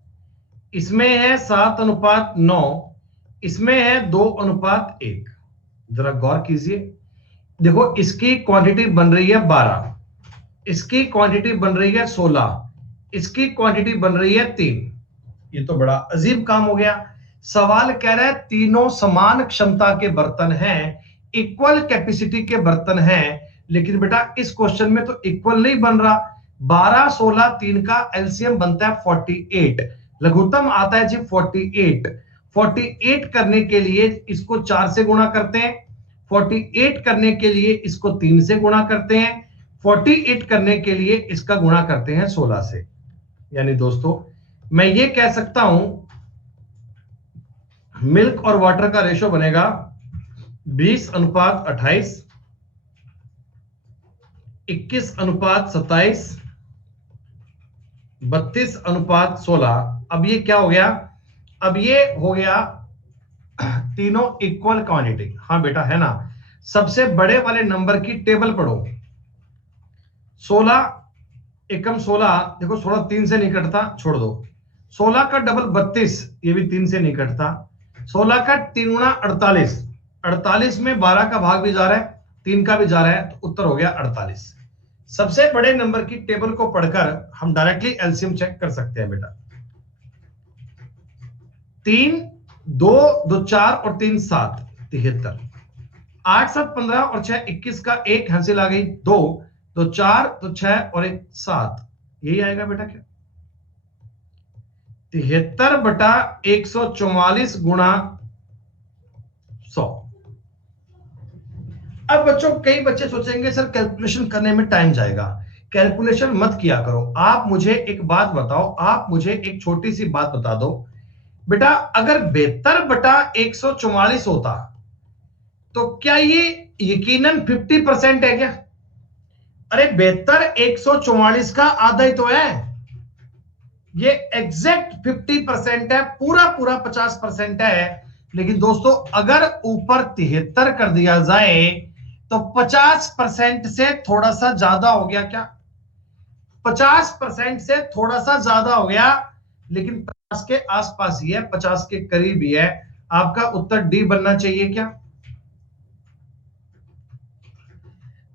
इसमें है 7:9, इसमें है 2:1। जरा गौर कीजिए, देखो इसकी क्वांटिटी बन रही है 12, इसकी क्वांटिटी बन रही है 16, इसकी क्वांटिटी बन रही है 3। ये तो बड़ा अजीब काम हो गया। सवाल कह रहा है तीनों समान क्षमता के बर्तन हैं, इक्वल कैपेसिटी के बर्तन हैं, लेकिन बेटा इस क्वेश्चन में तो इक्वल नहीं बन रहा। 12, 16, 3 का एलसीएम बनता है 48, लघुत्तम आता है जी 48। 48 करने के लिए इसको 4 से गुणा करते हैं, 48 करने के लिए इसको 3 से गुणा करते हैं, 48 करने के लिए इसका गुणा करते हैं 16 से। यानी दोस्तों मैं ये कह सकता हूं मिल्क और वाटर का रेशो बनेगा 20:28, 21:27, 32:16। अब ये क्या हो गया? अब ये हो गया तीनों इक्वल क्वांटिटी। हाँ बेटा है ना, सबसे बड़े वाले नंबर की टेबल पढ़ो। 16 एकम 16, देखो 16 3 से नहीं कटता, छोड़ दो। 16 का डबल 32, ये भी 3 से नहीं कटता। 16 का 3 गुना 48, 48 में 12 का भाग भी जा रहा है, 3 का भी जा रहा है, तो उत्तर हो गया 48। सबसे बड़े नंबर की टेबल को पढ़कर हम डायरेक्टली एलसीएम चेक कर सकते हैं बेटा। 3, 2, 2 4 और 3 7, 73। 8 7 15 और 6 21 का एक हासिल आ गई, 2 2 4 2 6 और 1 7। यही आएगा बेटा क्या? 73/144 गुणा 100। अब बच्चों कई बच्चे सोचेंगे सर कैलकुलेशन करने में टाइम जाएगा। कैलकुलेशन मत किया करो, आप मुझे एक बात बताओ, आप मुझे एक छोटी सी बात बता दो बेटा, अगर 72/144 होता तो क्या ये यकीनन 50% है क्या? अरे 72/144 का आधा ही तो है, ये एग्जैक्ट 50% है, पूरा पूरा 50% है। लेकिन दोस्तों अगर ऊपर 73 कर दिया जाए तो 50% से थोड़ा सा ज्यादा हो गया क्या? 50% से थोड़ा सा ज्यादा हो गया, लेकिन 50 के आसपास ही है, 50 के करीब ही है। आपका उत्तर डी बनना चाहिए क्या?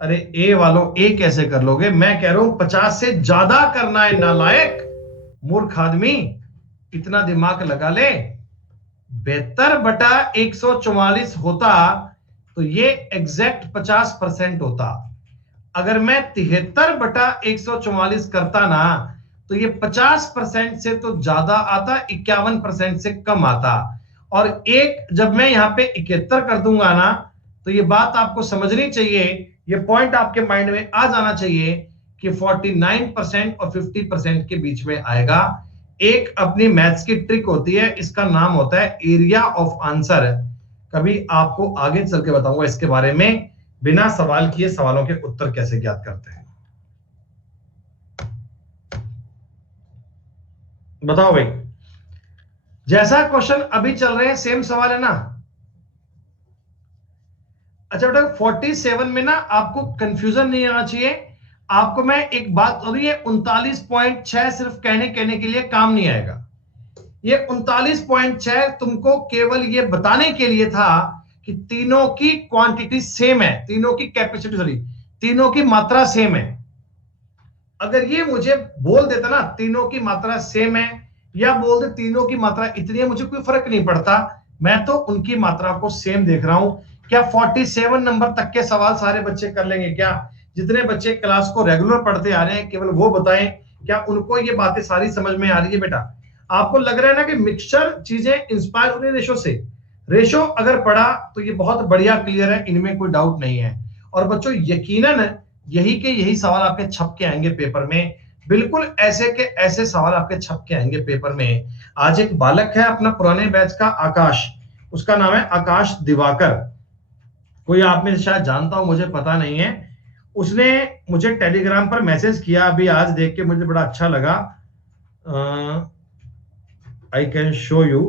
अरे ए वालों ए कैसे कर लोगे? मैं कह रहा हूं 50 से ज्यादा करना है नालायक, मूर्ख आदमी, इतना दिमाग लगा ले। 72/144 होता तो ये एग्जैक्ट 50% होता। अगर मैं 73/144 करता ना तो ये 50% से तो ज्यादा आता, 51% से कम आता। और एक जब मैं यहां पे 71 कर दूंगा ना तो ये बात आपको समझनी चाहिए, ये पॉइंट आपके माइंड में आ जाना चाहिए कि 49% और 50% के बीच में आएगा। एक अपनी मैथ्स की ट्रिक होती है, इसका नाम होता है एरिया ऑफ आंसर। कभी आपको आगे चल के बताऊंगा इसके बारे में, बिना सवाल किए सवालों के उत्तर कैसे ज्ञात करते हैं। बताओ भाई, जैसा क्वेश्चन अभी चल रहे हैं सेम सवाल है ना? अच्छा बेटा 47 में ना आपको कंफ्यूजन नहीं आना चाहिए। आपको मैं एक बात हो रही है, 39.6 सिर्फ कहने के लिए काम नहीं आएगा। ये 39.6 तुमको केवल ये बताने के लिए था कि तीनों की क्वांटिटी सेम है, तीनों की कैपेसिटी, सॉरी तीनों की मात्रा सेम है। अगर ये मुझे बोल देता ना तीनों की मात्रा सेम है, या बोल दे तीनों की मात्रा इतनी है, मुझे कोई फर्क नहीं पड़ता, मैं तो उनकी मात्रा को सेम देख रहा हूं। क्या 47 नंबर तक के सवाल सारे बच्चे कर लेंगे क्या? जितने बच्चे क्लास को रेगुलर पढ़ते आ रहे हैं केवल वो बताएं, क्या उनको ये बातें सारी समझ में आ रही है बेटा? आपको लग रहा है ना कि मिक्सचर चीजें इंस्पायर हो रही है रेशो से? रेशो अगर पढ़ा तो ये बहुत बढ़िया क्लियर है, इनमें कोई डाउट नहीं है। और बच्चों यकीनन यही के यही सवाल आपके छप के आएंगे पेपर में, बिल्कुल ऐसे के ऐसे सवाल आपके छप के आएंगे पेपर में। आज एक बालक है अपना पुराने बैच का, आकाश, उसका नाम है आकाश दिवाकर, कोई आप में से शायद जानता हो, मुझे पता नहीं है। उसने मुझे टेलीग्राम पर मैसेज किया अभी, आज देख के मुझे बड़ा अच्छा लगा। आई कैन शो यू,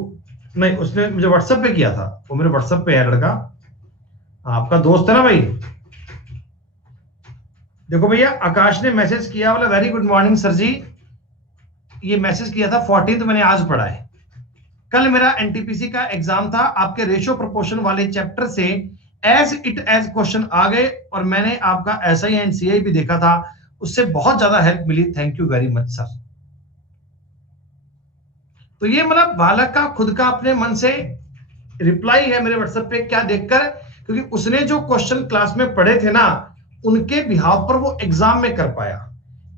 नहीं उसने मुझे व्हाट्सएप पे किया था, वो मेरे व्हाट्सएप पे है लड़का, आपका दोस्त है ना भाई। देखो भैया आकाश ने मैसेज किया, बोला वेरी गुड मॉर्निंग सर जी, ये मैसेज किया था 14, मैंने आज पढ़ा है। कल मेरा एनटीपीसी का एग्जाम था, आपके रेशो प्रोपोर्शन वाले चैप्टर से एज इट एज क्वेश्चन आ गए, और मैंने आपका एसआई एंड सीआई भी देखा था, उससे बहुत ज्यादा हेल्प मिली, thank you very much sir. तो ये मतलब बालक का खुद का अपने मन से रिप्लाई है मेरे व्हाट्सएप पे, क्या देखकर, क्योंकि उसने जो क्वेश्चन क्लास में पढ़े थे ना, उनके बिहाव पर वो एग्जाम में कर पाया।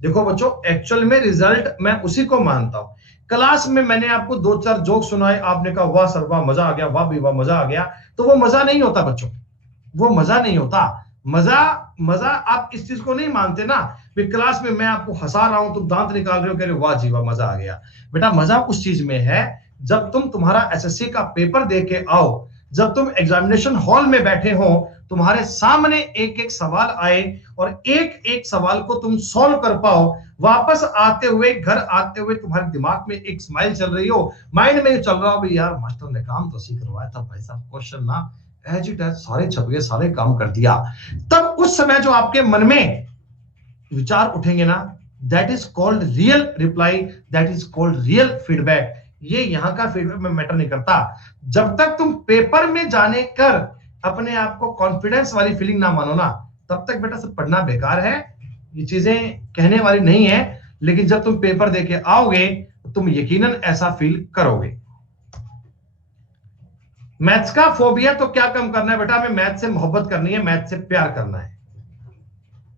देखो बच्चों एक्चुअल में रिजल्ट मैं उसी को मानता हूं। क्लास में मैंने आपको 2-4 जोक सुनाए, आपने कहा वाह सर वाह मजा आ गया, वाह भी वाह मजा आ गया, तो वो मजा नहीं होता बच्चों, वो मजा नहीं होता। मजा मजा आप इस चीज को नहीं मानते ना, भी क्लास में मैं आपको हंसा रहा हूं, तुम दांत निकाल रहे हो, कह रहे हो वाह जी वाह मजा आ गया। बेटा मजा उस चीज में है जब तुम तुम्हारा एसएससी का पेपर दे के आओ, जब तुम एग्जामिनेशन हॉल में बैठे हो, तुम्हारे सामने एक एक सवाल आए और एक एक सवाल को तुम सॉल्व कर पाओ, वापस आते हुए घर आते हुए तुम्हारे दिमाग में एक स्माइल चल रही हो, माइंड में चल रहा हो भाई यार मास्टर ने काम तो सही करवाया था भाई साहब, क्वेश्चन ना एज इट एज सारे छप गए, सारे काम कर दिया। तब उस समय जो आपके मन में विचार उठेंगे ना, that is called real reply, that is called real feedback. ये यहां का फीडबैक में मैटर नहीं करता। जब तक तुम पेपर में जाने कर अपने आप को कॉन्फिडेंस वाली फीलिंग ना मानो ना, तब तक बेटा सब पढ़ना बेकार है, ये चीजें कहने वाली नहीं है। लेकिन जब तुम पेपर देके आओगे तो तुम यकीनन ऐसा फील करोगे। मैथ्स का फोबिया तो क्या कम करना है बेटा, हमें मैथ से मोहब्बत करनी है, मैथ से प्यार करना है।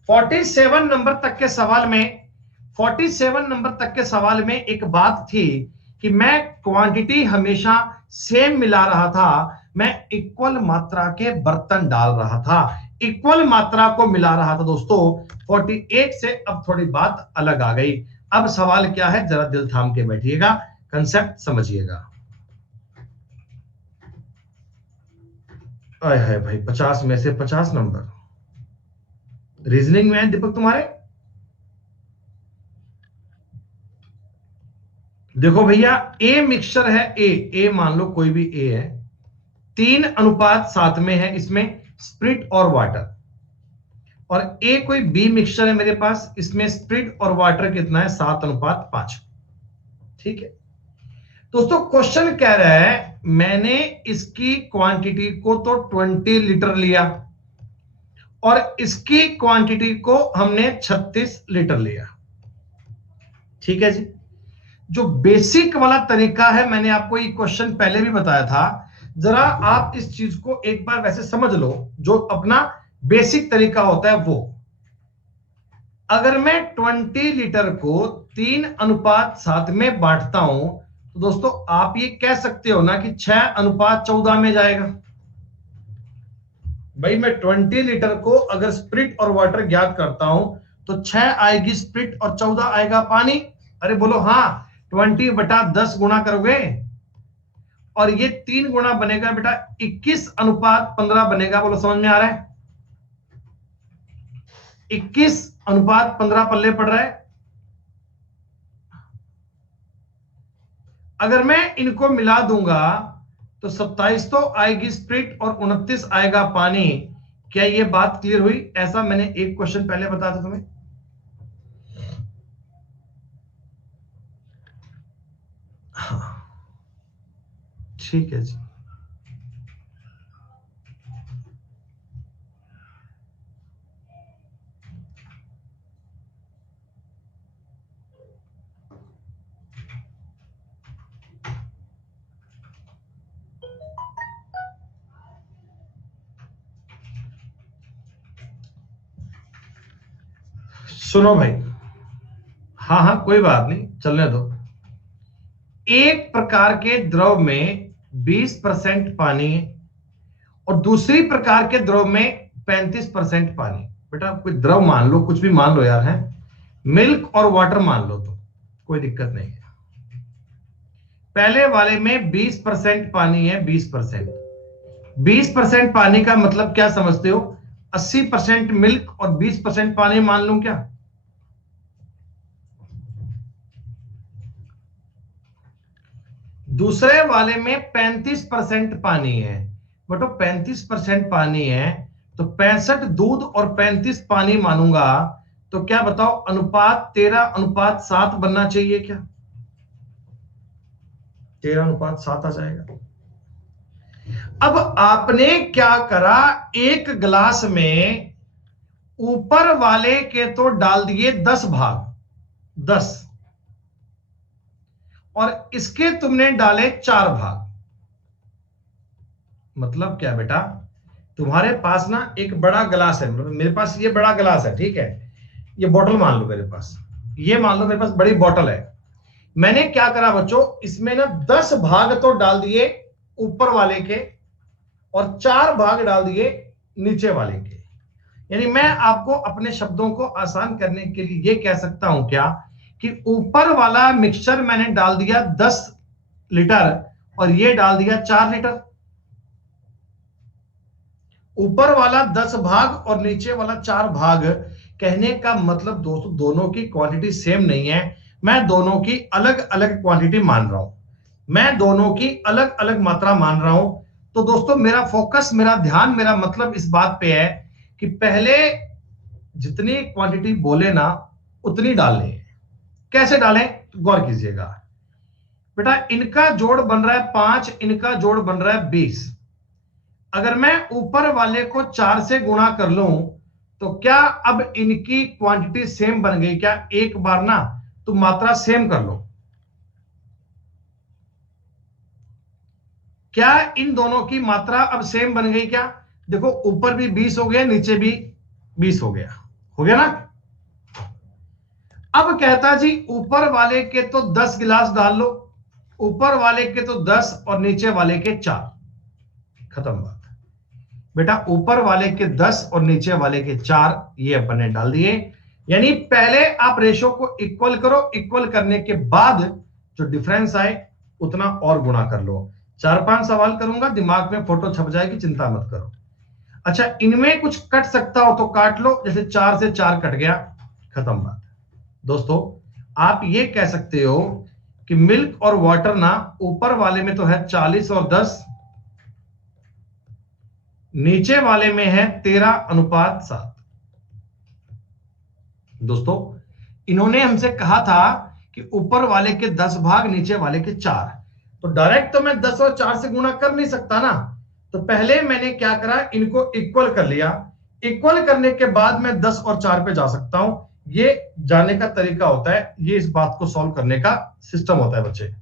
47 नंबर तक के सवाल में 47 नंबर तक के सवाल में एक बात थी कि मैं क्वांटिटी हमेशा सेम मिला रहा था, मैं इक्वल मात्रा के बर्तन डाल रहा था, इक्वल मात्रा को मिला रहा था दोस्तों। 48 से अब थोड़ी बात अलग आ गई। अब सवाल क्या है, जरा दिल थाम के बैठिएगा, कंसेप्ट समझिएगा। आय हाय भाई 50 में से 50 नंबर रीजनिंग में है दीपक तुम्हारे। देखो भैया ए मिक्सचर है, ए मान लो कोई भी ए है, 3:7 में है इसमें स्प्रिट और वाटर, और ए कोई बी मिक्सचर है मेरे पास, इसमें स्प्रिट और वाटर कितना है, 7:5। ठीक है दोस्तों, क्वेश्चन कह रहा है मैंने इसकी क्वांटिटी को तो 20 लीटर लिया और इसकी क्वांटिटी को हमने 36 लीटर लिया। ठीक है जी, जो बेसिक वाला तरीका है, मैंने आपको ये क्वेश्चन पहले भी बताया था, जरा आप इस चीज को एक बार वैसे समझ लो, जो अपना बेसिक तरीका होता है वो। अगर मैं 20 लीटर को 3:7 में बांटता हूं तो दोस्तों आप ये कह सकते हो ना कि 6:14 में जाएगा। भाई मैं 20 लीटर को अगर स्प्रिट और वाटर ज्ञात करता हूं तो 6 आएगी स्प्रिट और 14 आएगा पानी। अरे बोलो हाँ, 20/10 गुणा करोगे और ये 3 गुणा बनेगा बेटा 21:15 बनेगा। बोलो समझ में आ रहा है? 21:15 पल्ले पड़ रहा है। अगर मैं इनको मिला दूंगा तो 27 तो आएगी स्प्रिट और 29 आएगा पानी। क्या ये बात क्लियर हुई? ऐसा मैंने एक क्वेश्चन पहले बताया था तुम्हें। हाँ, ठीक है जी। सुनो भाई, हाँ कोई बात नहीं, चलने दो। एक प्रकार के द्रव में 20% पानी है और दूसरी प्रकार के द्रव में 35% पानी। बेटा कोई द्रव मान लो, कुछ भी मान लो यार, है मिल्क और वाटर मान लो तो कोई दिक्कत नहीं है। पहले वाले में 20% पानी है, 20% पानी का मतलब क्या समझते हो? 80% मिल्क और 20% पानी मान लूं क्या? दूसरे वाले में 35% पानी है, बटो 35% पानी है तो 65 दूध और 35 पानी मानूंगा तो क्या बताओ, अनुपात 13:7 बनना चाहिए क्या? 13:7 आ जाएगा। अब आपने क्या करा, एक गिलास में ऊपर वाले के तो डाल दिए 10 भाग, 10, और इसके तुमने डाले 4 भाग। मतलब क्या बेटा, तुम्हारे पास ना एक बड़ा गिलास है, मेरे पास ये बड़ा गिलास है, ठीक है, ये बोतल मान लो मेरे पास, ये मान लो मेरे पास बड़ी बोतल है। मैंने क्या करा बच्चों, इसमें ना 10 भाग तो डाल दिए ऊपर वाले के और 4 भाग डाल दिए नीचे वाले के। यानी मैं आपको अपने शब्दों को आसान करने के लिए ये कह सकता हूं क्या, कि ऊपर वाला मिक्सचर मैंने डाल दिया 10 लीटर और ये डाल दिया 4 लीटर। ऊपर वाला 10 भाग और नीचे वाला 4 भाग, कहने का मतलब दोस्तों दोनों की क्वांटिटी सेम नहीं है, मैं दोनों की अलग अलग क्वांटिटी मान रहा हूं, मैं दोनों की अलग अलग मात्रा मान रहा हूं। तो दोस्तों मेरा फोकस, मेरा ध्यान, मेरा मतलब इस बात पे है कि पहले जितनी क्वांटिटी बोले ना उतनी डालनी है। कैसे डालें तो गौर कीजिएगा बेटा, इनका जोड़ बन रहा है 5, इनका जोड़ बन रहा है 20। अगर मैं ऊपर वाले को 4 से गुणा कर लूं तो क्या अब इनकी क्वांटिटी सेम बन गई क्या? एक बार ना तो मात्रा सेम कर लो, क्या इन दोनों की मात्रा अब सेम बन गई क्या? देखो ऊपर भी 20 हो गया, नीचे भी 20 हो गया ना। अब कहता जी ऊपर वाले के तो 10 गिलास डाल लो, ऊपर वाले के तो 10 और नीचे वाले के 4, खत्म बात। बेटा ऊपर वाले के 10 और नीचे वाले के 4 ये अपन ने डाल दिए। यानी पहले आप रेशो को इक्वल करो, इक्वल करने के बाद जो डिफरेंस आए उतना और गुणा कर लो। 4-5 सवाल करूंगा, दिमाग में फोटो छप जाएगी, चिंता मत करो। अच्छा इनमें कुछ कट सकता हो तो काट लो, जैसे 4 से 4 कट गया, खत्म बात। दोस्तों आप ये कह सकते हो कि मिल्क और वाटर ना ऊपर वाले में तो है 40 और 10, नीचे वाले में है 13:7। दोस्तों इन्होंने हमसे कहा था कि ऊपर वाले के 10 भाग, नीचे वाले के 4, तो डायरेक्ट तो मैं 10 और 4 से गुणा कर नहीं सकता ना, तो पहले मैंने क्या करा, इनको इक्वल कर लिया। इक्वल करने के बाद मैं 10 और 4 पे जा सकता हूं। ये जाने का तरीका होता है, ये इस बात को सॉल्व करने का सिस्टम होता है बच्चे।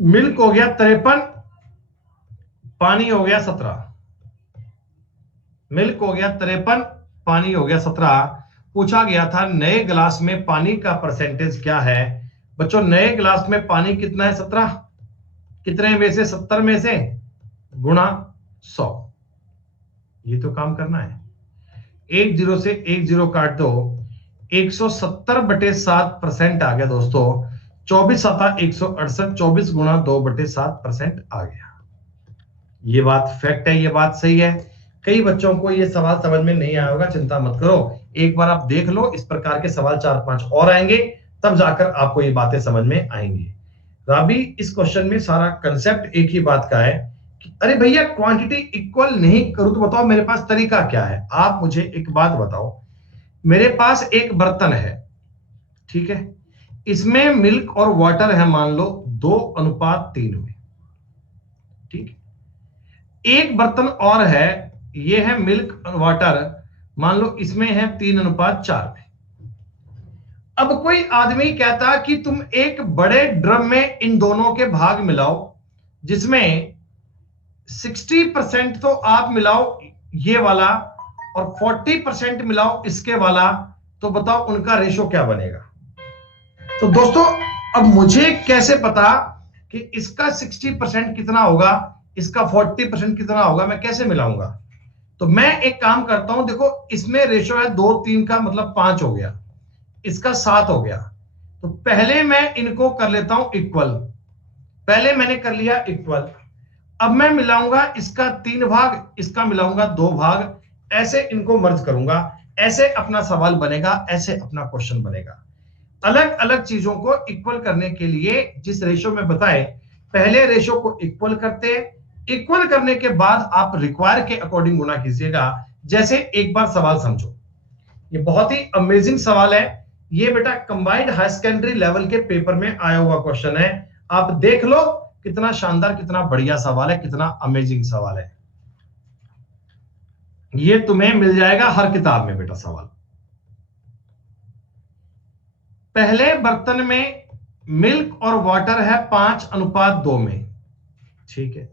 मिल्क हो गया 53, पानी हो गया 17, मिल्क हो गया 53, पानी हो गया 17। पूछा गया था नए गिलास में पानी का परसेंटेज क्या है। बच्चों नए गिलास में पानी कितना है? 17। कितने में से? 70 में से गुणा 100, ये तो काम करना है। 1 0 से 1 0 काट दो, 170/7% आ गया दोस्तों। 24 7 168, 24 गुणा 2/7% आ गया। ये बात फैक्ट है, ये बात सही है। कई बच्चों को ये सवाल समझ में नहीं आया होगा, चिंता मत करो, एक बार आप देख लो, इस प्रकार के सवाल 4-5 और आएंगे, तब जाकर आपको ये बातें समझ में आएंगी। राबी इस क्वेश्चन में सारा कंसेप्ट एक ही बात का है कि अरे भैया क्वांटिटी इक्वल नहीं करूं तो बताओ मेरे पास तरीका क्या है। आप मुझे एक बात बताओ, मेरे पास एक बर्तन है, ठीक है, इसमें मिल्क और वाटर है, मान लो 2:3 में, ठीक है। एक बर्तन और है, ये है मिल्क और वाटर, मान लो इसमें है 3:4 में। अब कोई आदमी कहता कि तुम एक बड़े ड्रम में इन दोनों के भाग मिलाओ, जिसमें 60% तो आप मिलाओ ये वाला और 40% मिलाओ इसके वाला, तो बताओ उनका रेशो क्या बनेगा। तो दोस्तों अब मुझे कैसे पता कि इसका 60% कितना होगा, इसका 40% कितना होगा, मैं कैसे मिलाऊंगा। तो मैं एक काम करता हूं, देखो इसमें रेशो है 2 3 का, मतलब 5 हो गया, इसका 7 हो गया। तो पहले मैं इनको कर लेता हूं इक्वल, पहले मैंने कर लिया इक्वल। अब मैं मिलाऊंगा इसका 3 भाग, इसका मिलाऊंगा 2 भाग, ऐसे इनको मर्ज करूंगा, ऐसे अपना सवाल बनेगा, ऐसे अपना क्वेश्चन बनेगा। अलग अलग चीजों को इक्वल करने के लिए जिस रेशो में बताए, पहले रेशो को इक्वल करते हैं, इक्वल करने के बाद आप रिक्वायर के अकॉर्डिंग गुना कीजिएगा। जैसे एक बार सवाल समझो, ये बहुत ही अमेजिंग सवाल है, ये बेटा कंबाइंड हाई सेकेंडरी लेवल के पेपर में आया हुआ क्वेश्चन है। आप देख लो कितना शानदार, कितना बढ़िया सवाल है, कितना अमेजिंग सवाल है। ये तुम्हें मिल जाएगा हर किताब में बेटा सवाल। पहले बर्तन में मिल्क और वाटर है 5:2 में, ठीक है।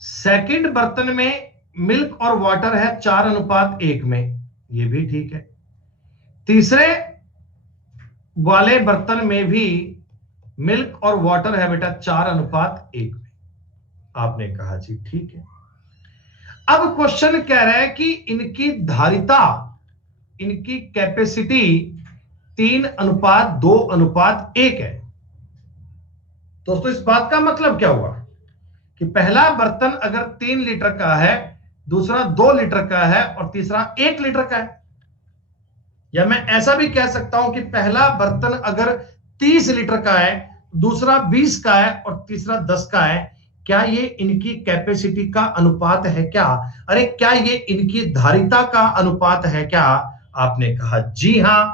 सेकंड बर्तन में मिल्क और वाटर है 4:1 में, ये भी ठीक है। तीसरे वाले बर्तन में भी मिल्क और वाटर है बेटा 4:1 में। आपने कहा जी ठीक है। अब क्वेश्चन कह रहा है कि इनकी धारिता, इनकी कैपेसिटी 3:2:1 है। दोस्तों इस बात का मतलब क्या हुआ कि पहला बर्तन अगर 3 लीटर का है, दूसरा 2 लीटर का है और तीसरा 1 लीटर का है। या मैं ऐसा भी कह सकता हूं कि पहला बर्तन अगर 30 लीटर का है, दूसरा 20 का है और तीसरा 10 का है। क्या ये इनकी कैपेसिटी का अनुपात है क्या? अरे क्या ये इनकी धारिता का अनुपात है क्या? आपने कहा जी हां।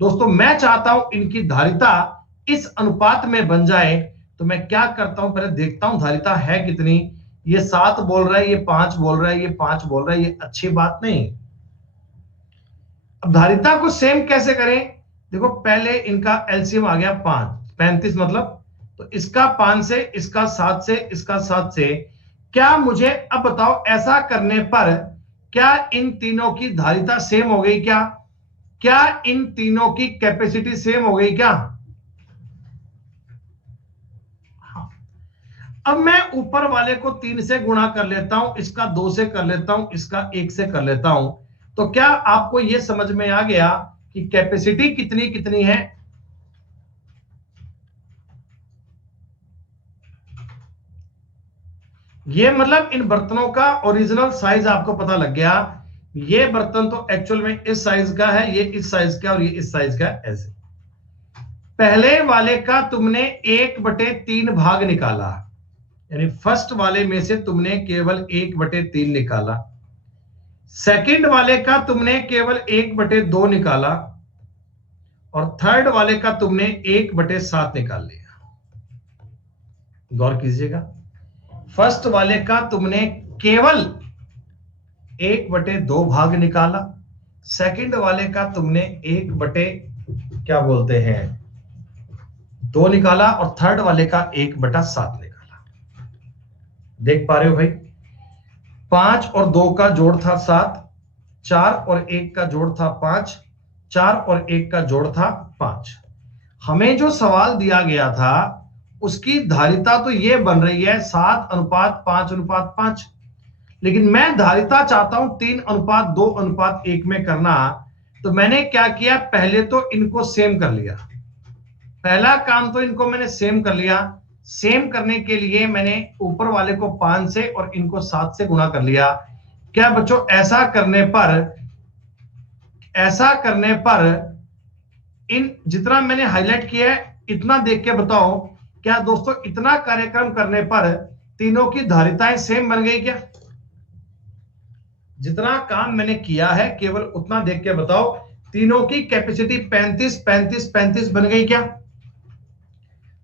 दोस्तों मैं चाहता हूं इनकी धारिता इस अनुपात में बन जाए, तो मैं क्या करता हूं, पहले देखता हूं धारिता है कितनी। ये 7 बोल रहा है, ये 5 बोल रहा है, ये 5 बोल रहा है, ये अच्छी बात नहीं। अब धारिता को सेम कैसे करें? देखो पहले इनका एलसीएम आ गया 5, 35 मतलब, तो इसका 5 से, इसका 7 से, इसका 7 से। क्या मुझे अब बताओ ऐसा करने पर क्या इन तीनों की धारिता सेम हो गई क्या? क्या इन तीनों की कैपेसिटी सेम हो गई क्या? हाँ। अब मैं ऊपर वाले को 3 से गुणा कर लेता हूं, इसका 2 से कर लेता हूं, इसका 1 से कर लेता हूं। तो क्या आपको यह समझ में आ गया कि कैपेसिटी कितनी कितनी है? ये मतलब इन बर्तनों का ओरिजिनल साइज आपको पता लग गया। ये बर्तन तो एक्चुअल में इस साइज का है, ये इस साइज का और ये इस साइज का, ऐसे। पहले वाले का तुमने 1/3 भाग निकाला, यानी फर्स्ट वाले में से तुमने केवल 1/3 निकाला। सेकंड वाले का तुमने केवल 1/2 निकाला और थर्ड वाले का तुमने 1/7 निकाल लिया। गौर कीजिएगा, फर्स्ट वाले का तुमने केवल 1/2 भाग निकाला, सेकंड वाले का तुमने 2 निकाला और थर्ड वाले का 1/7 निकाला। देख पा रहे हो भाई, 5 और 2 का जोड़ था 7, 4 और 1 का जोड़ था 5, 4 और 1 का जोड़ था 5। हमें जो सवाल दिया गया था उसकी धारिता तो ये बन रही है 7:5:5, लेकिन मैं धारिता चाहता हूं 3:2:1 में करना। तो मैंने क्या किया, पहले तो इनको सेम कर लिया। पहला काम तो इनको मैंने सेम कर लिया। सेम करने के लिए मैंने ऊपर वाले को 5 से और इनको 7 से गुणा कर लिया। क्या बच्चों ऐसा करने पर इन जितना मैंने हाईलाइट किया है इतना देख के बताओ, क्या दोस्तों इतना कार्यक्रम करने पर तीनों की धारिताएं सेम बन गई क्या? जितना काम मैंने किया है केवल उतना देख के बताओ, तीनों की कैपेसिटी 35 35 35 बन गई क्या?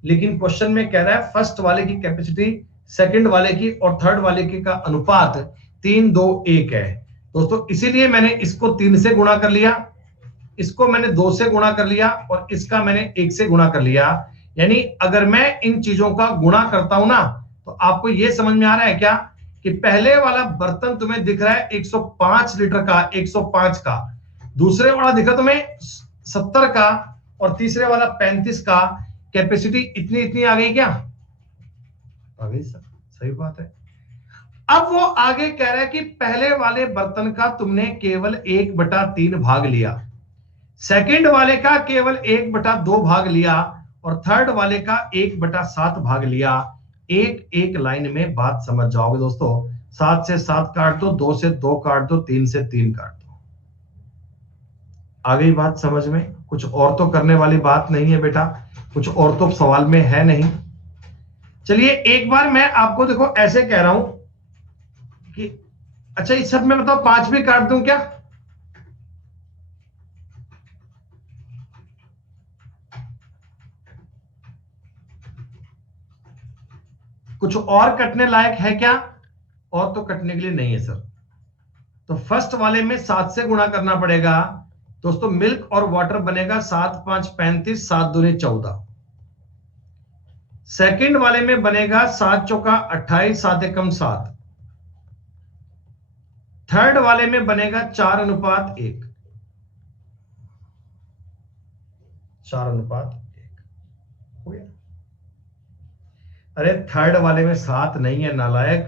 लेकिन क्वेश्चन में कह रहा है फर्स्ट वाले की कैपेसिटी सेकंड वाले की और थर्ड वाले की का अनुपात 3:2:1 है। दोस्तों इसीलिए मैंने इसको 3 से गुणा कर लिया, इसको मैंने 2 से गुणा कर लिया और इसका मैंने 1 से गुणा कर लिया। यानी अगर मैं इन चीजों का गुणा करता हूं ना, तो आपको यह समझ में आ रहा है क्या कि पहले वाला बर्तन तुम्हें दिख रहा है 105 लीटर का, 105 का, दूसरे वाला दिख रहा तुम्हें 70 का, और तीसरे वाला 35 का। कैपेसिटी इतनी इतनी आ गई क्या? आ गई सर, सही बात है। अब वो आगे कह रहा है कि पहले वाले बर्तन का तुमने केवल 1/3 भाग लिया, सेकंड वाले का केवल 1/2 भाग लिया, और थर्ड वाले का 1/7 भाग लिया। एक एक लाइन में बात समझ जाओगे दोस्तों। 7 से 7 काट दो, 2 से 2 काट दो, 3 से 3 काट दो। आ गई बात समझ में? कुछ और तो करने वाली बात नहीं है बेटा, कुछ और तो सवाल में है नहीं। चलिए एक बार मैं आपको देखो ऐसे कह रहा हूं कि अच्छा इस सब में बताओ 5 भी काट दूं क्या? कुछ और कटने लायक है क्या? और तो कटने के लिए नहीं है सर। तो फर्स्ट वाले में 7 से गुणा करना पड़ेगा दोस्तों। मिल्क और वाटर बनेगा 7 5 35, 7 दूनी 14। सेकंड वाले में बनेगा 7 चौका 28, 7 एकम 7। थर्ड वाले में बनेगा 4:1, 4:1 हो गया। अरे थर्ड वाले में 7 नहीं है नालायक,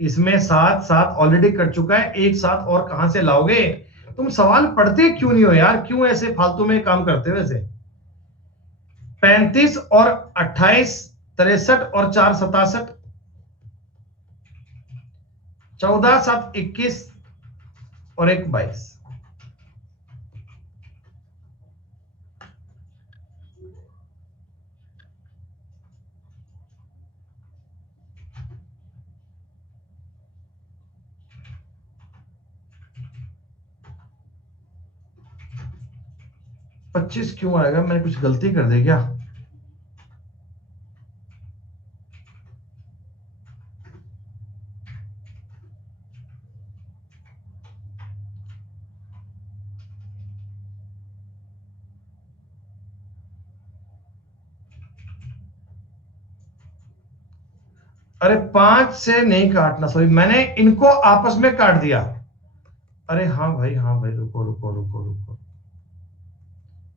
इसमें 7 7 ऑलरेडी कट चुका है, एक 7 और कहां से लाओगे? तुम सवाल पढ़ते क्यों नहीं हो यार? क्यों ऐसे फालतू में काम करते हो? वैसे 35 और 28 63 और 4 67, 14 7 21 और 1 22। पच्चीस क्यों आएगा? मैंने कुछ गलती कर दी क्या? अरे 5 से नहीं काटना, सॉरी, मैंने इनको आपस में काट दिया। अरे हाँ भाई, हाँ भाई, रुको रुको रुको रुको,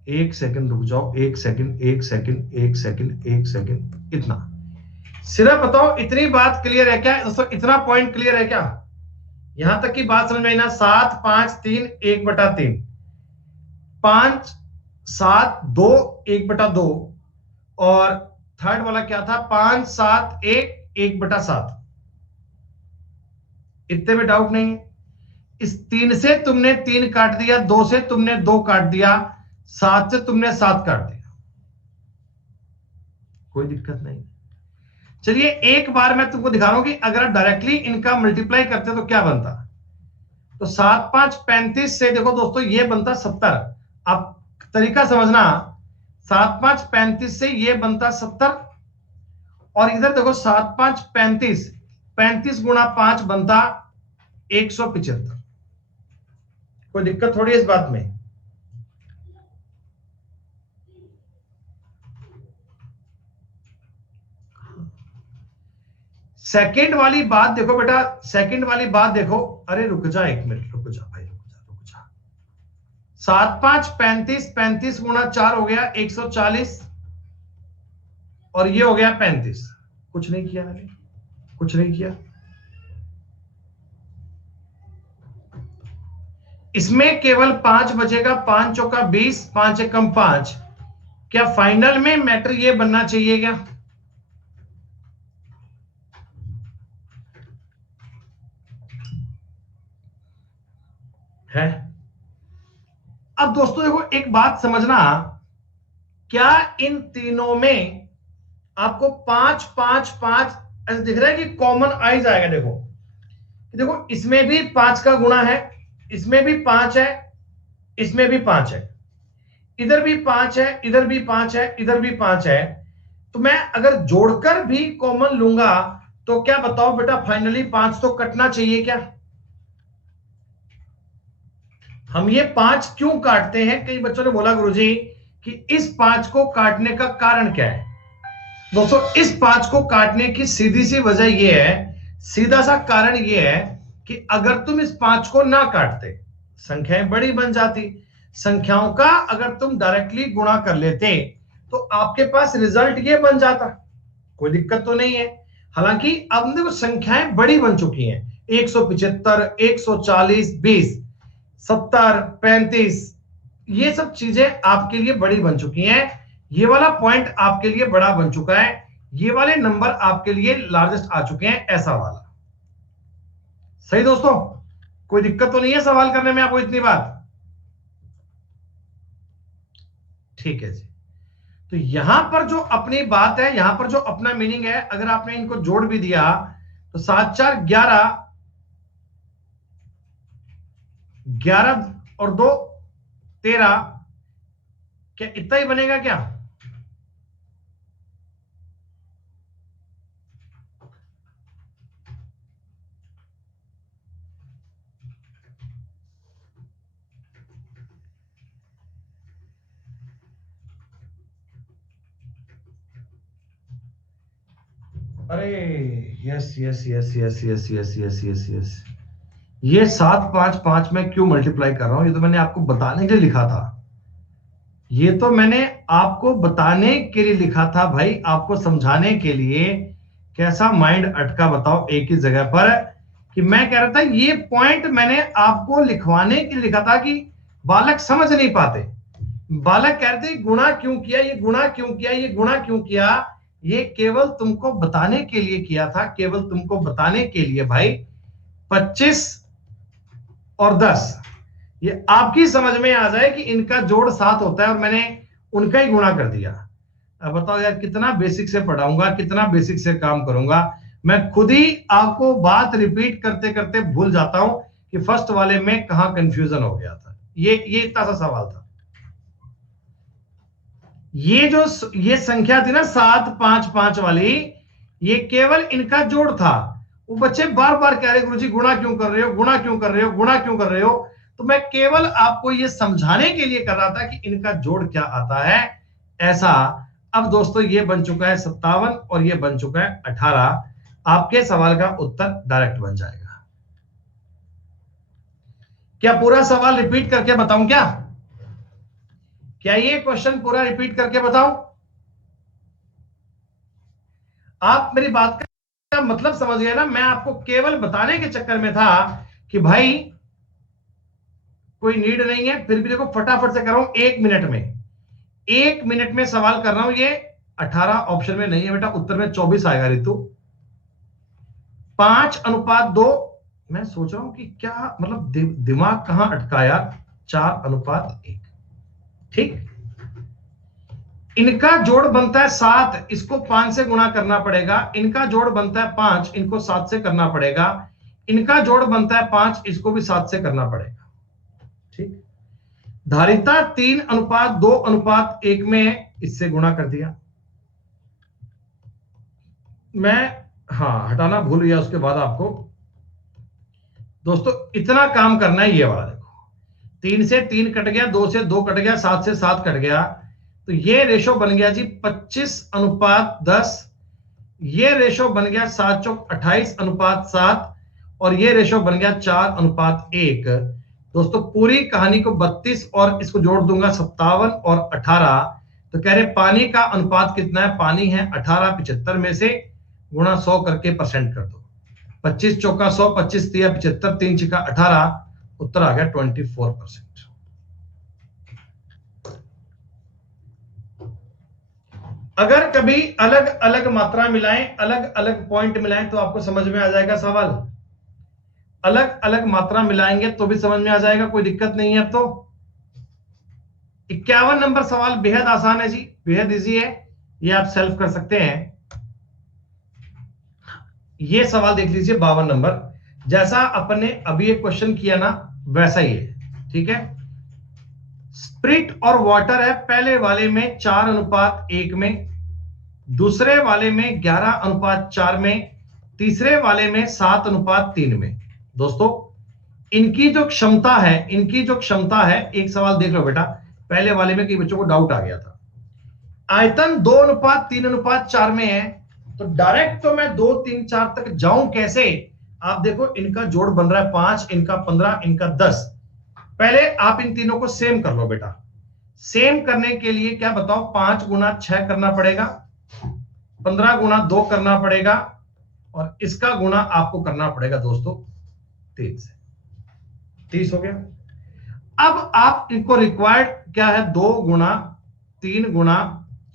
एक सेकंड रुक जाओ, एक सेकंड, एक सेकंड, एक सेकंड, एक सेकंड, इतना सिर्फ बताओ। इतनी बात क्लियर है क्या दोस्तों? इतना पॉइंट क्लियर है क्या? यहां तक की बात समझ में आई ना? 7 5 3 1/3, 5 7 2 1/2, और थर्ड वाला क्या था? 5 7 1 1/7। इतने में डाउट नहीं है। इस 3 से तुमने 3 काट दिया, 2 से तुमने 2 काट दिया, 7 से तुमने 7 काट दिया, कोई दिक्कत नहीं। चलिए एक बार मैं तुमको दिखा रहा हूं कि अगर डायरेक्टली इनका मल्टीप्लाई करते तो क्या बनता। तो 7 5 35 से देखो दोस्तों ये बनता 70। आप तरीका समझना, 7 5 35 से ये बनता 70, और इधर देखो 7 5 35, 35 गुणा 5 बनता 175। कोई दिक्कत थोड़ी है इस बात में? सेकंड वाली बात देखो बेटा, सेकंड वाली बात देखो। अरे रुक जा, एक मिनट रुक जा भाई, रुक जा रुक जा। 7 5 35, 35 गुणा 4 हो गया 140, और ये हो गया 35। कुछ नहीं किया मैंने, कुछ नहीं किया। इसमें केवल 5 बचेगा, 5 चौका 20, 5 एकम 5। क्या फाइनल में मैटर ये बनना चाहिए क्या? है। अब दोस्तों देखो एक बात समझना, क्या इन तीनों में आपको 5 5 5 ऐसे दिख रहा है कि कॉमन आइज आएगा? देखो देखो, इसमें भी 5 का गुणा है, इसमें भी 5 है, इसमें भी 5 है, इधर भी 5 है, इधर भी 5 है, इधर भी 5 है। तो मैं अगर जोड़कर भी कॉमन लूंगा तो क्या बताओ बेटा, फाइनली 5 तो कटना चाहिए क्या? हम ये 5 क्यों काटते हैं? कई बच्चों ने बोला गुरुजी कि इस 5 को काटने का कारण क्या है? दोस्तों इस 5 को काटने की सीधी सी वजह यह है, सीधा सा कारण यह है कि अगर तुम इस 5 को ना काटते, संख्याएं बड़ी बन जाती। संख्याओं का अगर तुम डायरेक्टली गुणा कर लेते तो आपके पास रिजल्ट ये बन जाता, कोई दिक्कत तो नहीं है। हालांकि अब देखो संख्याएं बड़ी बन चुकी हैं, 175, 140, 20, 70, 35, ये सब चीजें आपके लिए बड़ी बन चुकी हैं। ये वाला पॉइंट आपके लिए बड़ा बन चुका है, ये वाले नंबर आपके लिए लार्जेस्ट आ चुके हैं, ऐसा वाला। सही दोस्तों, कोई दिक्कत तो नहीं है सवाल करने में आपको इतनी बात? ठीक है जी। तो यहां पर जो अपनी बात है, यहां पर जो अपना मीनिंग है, अगर आपने इनको जोड़ भी दिया तो 7 4 11, 11 और 2 13, क्या इतना ही बनेगा क्या? अरे yes yes yes yes yes yes yes yes yes, ये 7 5 5 में क्यों मल्टीप्लाई कर रहा हूं? ये तो मैंने आपको बताने के लिए लिखा था, ये तो मैंने आपको बताने के लिए लिखा था भाई, आपको समझाने के लिए। कैसा माइंड अटका बताओ एक ही जगह पर, कि मैं कह रहा था ये पॉइंट मैंने आपको लिखवाने के लिए लिखा था कि बालक समझ नहीं पाते। बालक कहते गुणा क्यों किया, ये गुणा क्यों किया, ये गुणा क्यों किया, ये केवल तुमको बताने के लिए किया था, केवल तुमको बताने के लिए भाई। 25 और 10 ये आपकी समझ में आ जाए कि इनका जोड़ 7 होता है और मैंने उनका ही गुणा कर दिया। अब बताओ यार, कितना बेसिक से पढ़ाऊंगा, कितना बेसिक से काम करूंगा। मैं खुद ही आपको बात रिपीट करते करते भूल जाता हूं कि फर्स्ट वाले में कहां कंफ्यूजन हो गया था। ये इतना सा सवाल था। ये जो ये संख्या थी ना 7 5 5 वाली, ये केवल इनका जोड़ था। वो बच्चे बार बार कह रहे गुरुजी गुणा क्यों कर रहे हो, गुणा क्यों कर रहे हो, गुणा क्यों कर रहे हो। तो मैं केवल आपको ये समझाने के लिए कर रहा था कि इनका जोड़ क्या आता है, ऐसा। अब दोस्तों ये बन चुका है 57 और ये बन चुका है 18। आपके सवाल का उत्तर डायरेक्ट बन जाएगा। क्या पूरा सवाल रिपीट करके बताऊं क्या ये क्वेश्चन पूरा रिपीट करके बताऊं? आप मेरी बात का मतलब समझ गए ना? मैं आपको केवल बताने के चक्कर में था कि भाई कोई नीड नहीं है, फिर भी देखो फटाफट से कर रहा हूं 1 मिनट में सवाल कर रहा हूं। ये 18 ऑप्शन में नहीं है बेटा, उत्तर में 24 आएगा रितु। 5:2। मैं सोच रहा हूं कि क्या मतलब दिमाग कहां अटका यार। 4:1। ठीक, इनका जोड़ बनता है 7, इसको 5 से गुणा करना पड़ेगा। इनका जोड़ बनता है 5, इनको 7 से करना पड़ेगा। इनका जोड़ बनता है 5, इसको भी 7 से करना पड़ेगा। ठीक, धारिता 3:2:1 में इससे गुणा कर दिया। मैं हटाना भूल गया उसके बाद आपको। दोस्तों इतना काम करना है, ये वाला देखो, 3 से 3 कट गया, 2 से 2 कट गया, 7 से 7 कट गया। तो ये रेशो बन गया जी 25:10। ये रेशो बन गया 7 चौक 28:7 और ये रेशो बन गया 4:1। दोस्तों पूरी कहानी को 32 और इसको जोड़ दूंगा 57 और 18। तो कह रहे पानी का अनुपात कितना है? पानी है 18 75 में से गुणा 100 करके परसेंट कर दो। 25 चौका 100, 25 तिया 75, 3 छिका 18, उत्तर आ गया 24%। अगर कभी अलग अलग मात्रा मिलाएं, अलग अलग पॉइंट मिलाएं तो आपको समझ में आ जाएगा सवाल। अलग अलग मात्रा मिलाएंगे तो भी समझ में आ जाएगा, कोई दिक्कत नहीं है। अब तो 51 नंबर सवाल बेहद आसान है जी, बेहद इजी है, ये आप सेल्फ कर सकते हैं। ये सवाल देख लीजिए 52 नंबर, जैसा अपने अभी एक क्वेश्चन किया ना वैसा ही है। ठीक है, स्प्रिट और वाटर है, पहले वाले में 4:1 में, दूसरे वाले में 11:4 में, तीसरे वाले में 7:3 में। दोस्तों इनकी जो क्षमता है, एक सवाल देख लो बेटा, पहले वाले में कई बच्चों को डाउट आ गया था। आयतन 2:3:4 में है, तो डायरेक्ट तो मैं 2 3 4 तक जाऊं कैसे? आप देखो, इनका जोड़ बन रहा है 5, इनका 15, इनका 10। पहले आप इन तीनों को सेम कर लो बेटा। सेम करने के लिए क्या बताओ, 5 गुना 6 करना पड़ेगा, 15 गुना 2 करना पड़ेगा, और इसका गुना आपको करना पड़ेगा दोस्तों 3 से। 30 हो गया। अब आप इनको रिक्वायर्ड क्या है, 2 गुना 3 गुना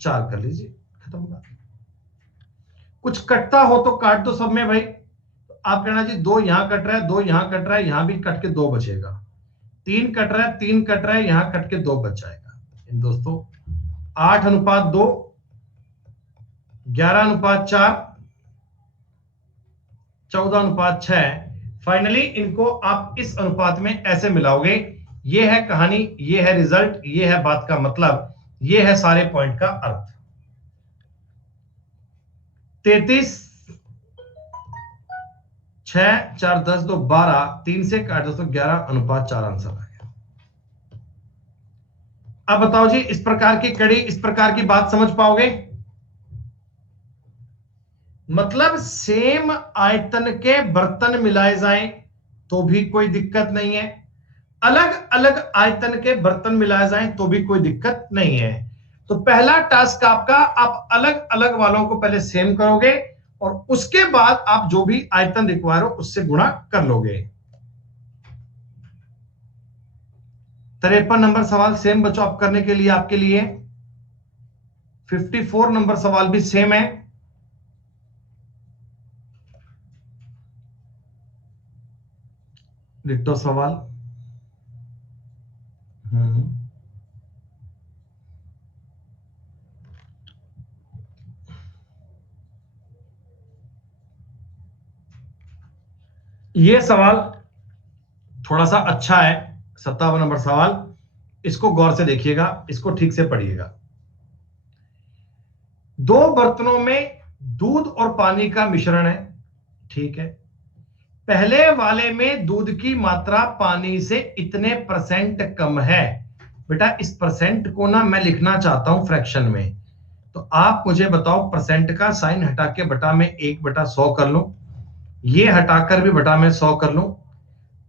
4 कर लीजिए, खत्म होगा। कुछ कटता हो तो काट दो सब में भाई। तो आप कहना जी 2 यहां कट रहा है, 2 यहां कट रहा है, यहां भी कट के 2 बचेगा, 3 कट रहा है, 3 कट रहा है, यहां कट के 2 बच जाएगा। इन दोस्तों 8:2, 11:4, 14:6। फाइनली इनको आप इस अनुपात में ऐसे मिलाओगे। ये है कहानी, ये है रिजल्ट, ये है बात का मतलब, ये है सारे पॉइंट का अर्थ। 33, 6, 4, 10, 2, 12, 3 से काट दोस्तों 11:4 आंसर आ गया। अब बताओ जी, इस प्रकार की कड़ी, इस प्रकार की बात समझ पाओगे? मतलब सेम आयतन के बर्तन मिलाए जाएं तो भी कोई दिक्कत नहीं है, अलग अलग आयतन के बर्तन मिलाए जाएं तो भी कोई दिक्कत नहीं है। तो पहला टास्क आपका, आप अलग अलग वालों को पहले सेम करोगे और उसके बाद आप जो भी आयतन रिक्वायर हो उससे गुणा कर लोगे। 53 नंबर सवाल सेम बच्चों आप करने के लिए, आपके लिए 54 नंबर सवाल भी सेम है। डिट्टो सवाल। ये सवाल थोड़ा सा अच्छा है, 57 नंबर सवाल। इसको गौर से देखिएगा, इसको ठीक से पढ़िएगा। 2 बर्तनों में दूध और पानी का मिश्रण है, ठीक है। पहले वाले में दूध की मात्रा पानी से इतने % कम है। बेटा इस परसेंट को ना मैं लिखना चाहता हूं फ्रैक्शन में, तो आप मुझे बताओ परसेंट का साइन हटा के बटा में 1/100 कर लो, ये हटाकर भी बटा में 100 कर लो।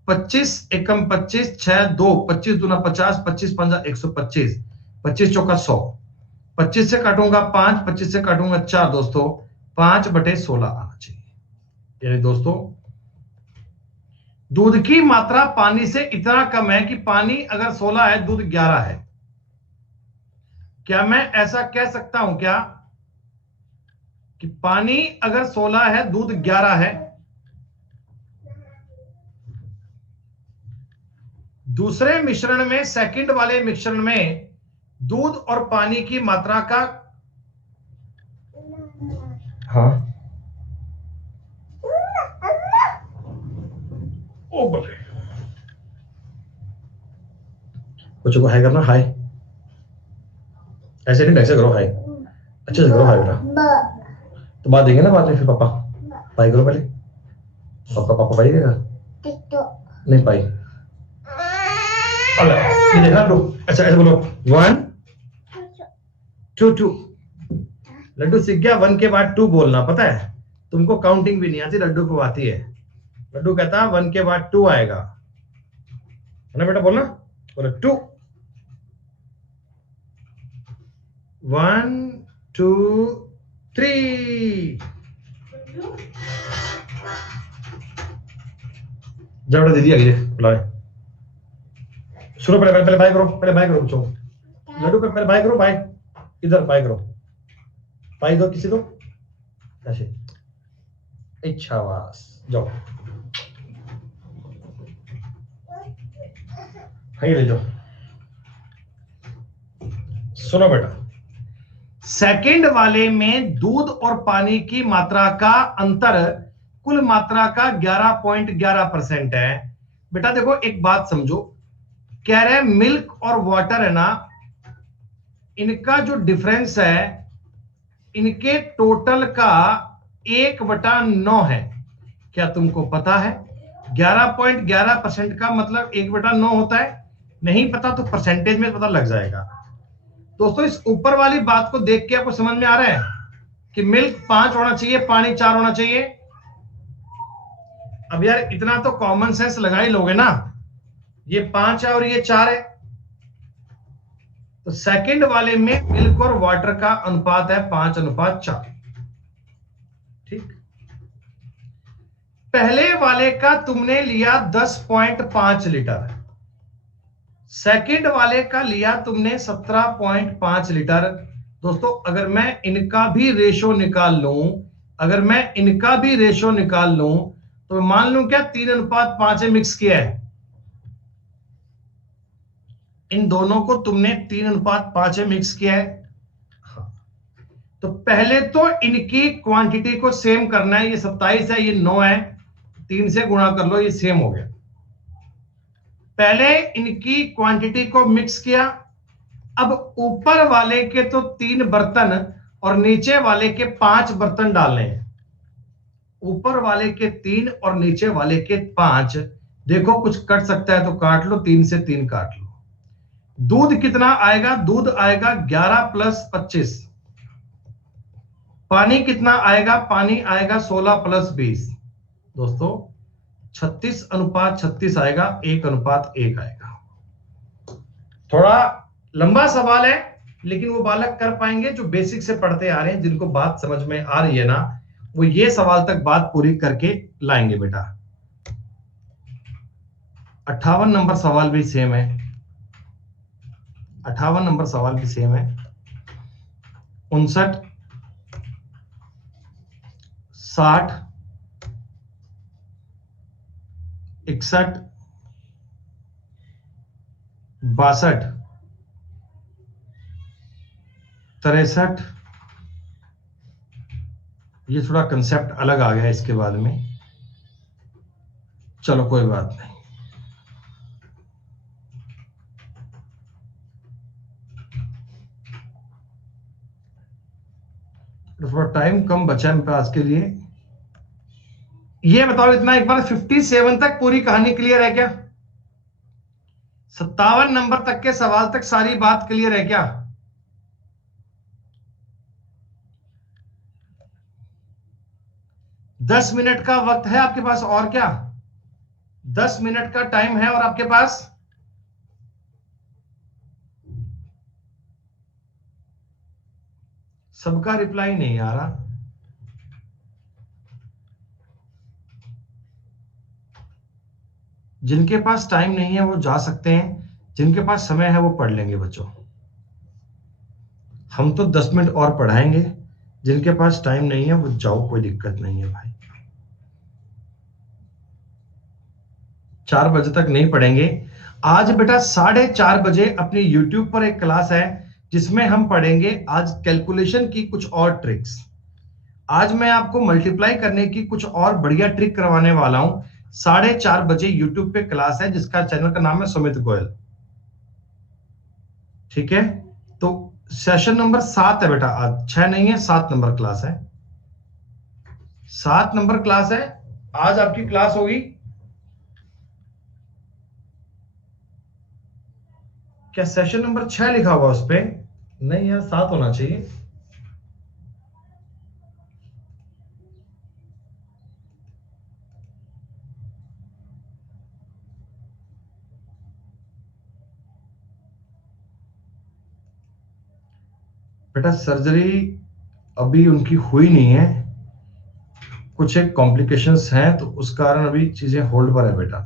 25 एकम 25, 6 2, 25 दूना 50, 25 पंजा 125, 25 चौका 100, 25 से काटूंगा 5, 25 से काटूंगा 4 दोस्तों, 5/16 आना चाहिए। यानी दोस्तों दूध की मात्रा पानी से इतना कम है कि पानी अगर 16 है, दूध 11 है। क्या मैं ऐसा कह सकता हूं क्या कि पानी अगर 16 है, दूध 11 है? दूसरे मिश्रण में, सेकंड वाले मिश्रण में दूध और पानी की मात्रा का, हाँ ओ बोले बच्चों को हाई करना, हाई ऐसे नहीं, ऐसे करो, हाई अच्छे से करो, हाई बेटा। तो बात देंगे ना बाद में, फिर पापा पाई करो पहले, पापा पाई देगा नहीं पाई। ये देखना लड्डू, अच्छा ऐसे बोलो 1 2 2। लड्डू सीख गया 1 के बाद 2 बोलना, पता है तुमको काउंटिंग भी नहीं आती, लड्डू को आती है। लड्डू कहता है 1 के बाद 2 आएगा, है ना बेटा, बोलना, बोलो 2, 1 2 3। जब बेटा दीदी आ गई बुलाए, सुनो पहले पहले बाय करो, पहले बाय करो बच्चों। लड्डू पे पहले बाय करो, बाय इधर बाय करो, बाय दो किसी को ऐसे, इच्छा वास जाओ, हाई ले जाओ। सुनो बेटा, सेकंड वाले में दूध और पानी की मात्रा का अंतर कुल मात्रा का 11.11% है। बेटा देखो एक बात समझो, कह रहे मिल्क और वाटर है ना, इनका जो डिफरेंस है इनके टोटल का 1/9 है। क्या तुमको पता है 11.11% का मतलब 1/9 होता है? नहीं पता तो परसेंटेज में पता लग जाएगा। दोस्तों इस ऊपर वाली बात को देख के आपको समझ में आ रहा है कि मिल्क 5 होना चाहिए, पानी 4 होना चाहिए। अब यार इतना तो कॉमन सेंस लगा ही लोगे ना, ये 5 है और ये 4 है, तो सेकंड वाले में मिल्क और वाटर का अनुपात है 5:4। ठीक, पहले वाले का तुमने लिया 10.5 लीटर, सेकंड वाले का लिया तुमने 17.5 लीटर। दोस्तों अगर मैं इनका भी रेशो निकाल लूं, अगर मैं इनका भी रेशो निकाल लूं, तो मान लूं क्या 3:5 मिक्स किया है, इन दोनों को तुमने 3:5 मिक्स किया है। तो पहले तो इनकी क्वांटिटी को सेम करना है, ये 27 है, ये 9 है, 3 से गुणा कर लो, ये सेम हो गया। पहले इनकी क्वांटिटी को मिक्स किया, अब ऊपर वाले के तो 3 बर्तन और नीचे वाले के 5 बर्तन डालने हैं, ऊपर वाले के 3 और नीचे वाले के 5। देखो कुछ कट सकता है तो काट लो, 3 से 3 काट लो। दूध कितना आएगा, दूध आएगा 11 + 25। पानी कितना आएगा, पानी आएगा 16 + 20। दोस्तों 36:36 आएगा, 1:1 आएगा। थोड़ा लंबा सवाल है, लेकिन वो बालक कर पाएंगे जो बेसिक से पढ़ते आ रहे हैं, जिनको बात समझ में आ रही है ना, वो ये सवाल तक बात पूरी करके लाएंगे बेटा। 58 नंबर सवाल भी सेम है, 58 नंबर सवाल भी सेम है। 59, 60, 61, 62, 63। ये थोड़ा कंसेप्ट अलग आ गया इसके बाद में, चलो कोई बात नहीं। थोड़ा टाइम कम बचा है मेरे पास के लिए। ये बताओ इतना एक बार, 57 तक पूरी कहानी क्लियर है क्या? 57 नंबर तक के सवाल तक सारी बात क्लियर है क्या? दस मिनट का वक्त है आपके पास, और क्या? 10 मिनट का टाइम है और आपके पास। सबका रिप्लाई नहीं आ रहा। जिनके पास टाइम नहीं है वो जा सकते हैं, जिनके पास समय है वो पढ़ लेंगे बच्चों। हम तो 10 मिनट और पढ़ाएंगे, जिनके पास टाइम नहीं है वो जाओ, कोई दिक्कत नहीं है भाई। 4 बजे तक नहीं पढ़ेंगे आज बेटा। 4:30 बजे अपनी YouTube पर एक क्लास है जिसमें हम पढ़ेंगे आज कैलकुलेशन की कुछ और ट्रिक्स। आज मैं आपको मल्टीप्लाई करने की कुछ और बढ़िया ट्रिक करवाने वाला हूं। 4:30 बजे YouTube पे क्लास है जिसका चैनल का नाम है सुमित गोयल। ठीक है, तो सेशन नंबर 7 है बेटा, आज 6 नहीं है, 7 नंबर क्लास है, 7 नंबर क्लास है आज आपकी क्लास होगी। क्या सेशन नंबर 6 लिखा हुआ उस पे? नहीं यार 7 होना चाहिए। बेटा सर्जरी अभी उनकी हुई नहीं है, कुछ एक कॉम्प्लिकेशंस हैं, तो उस कारण अभी चीजें होल्ड पर है बेटा।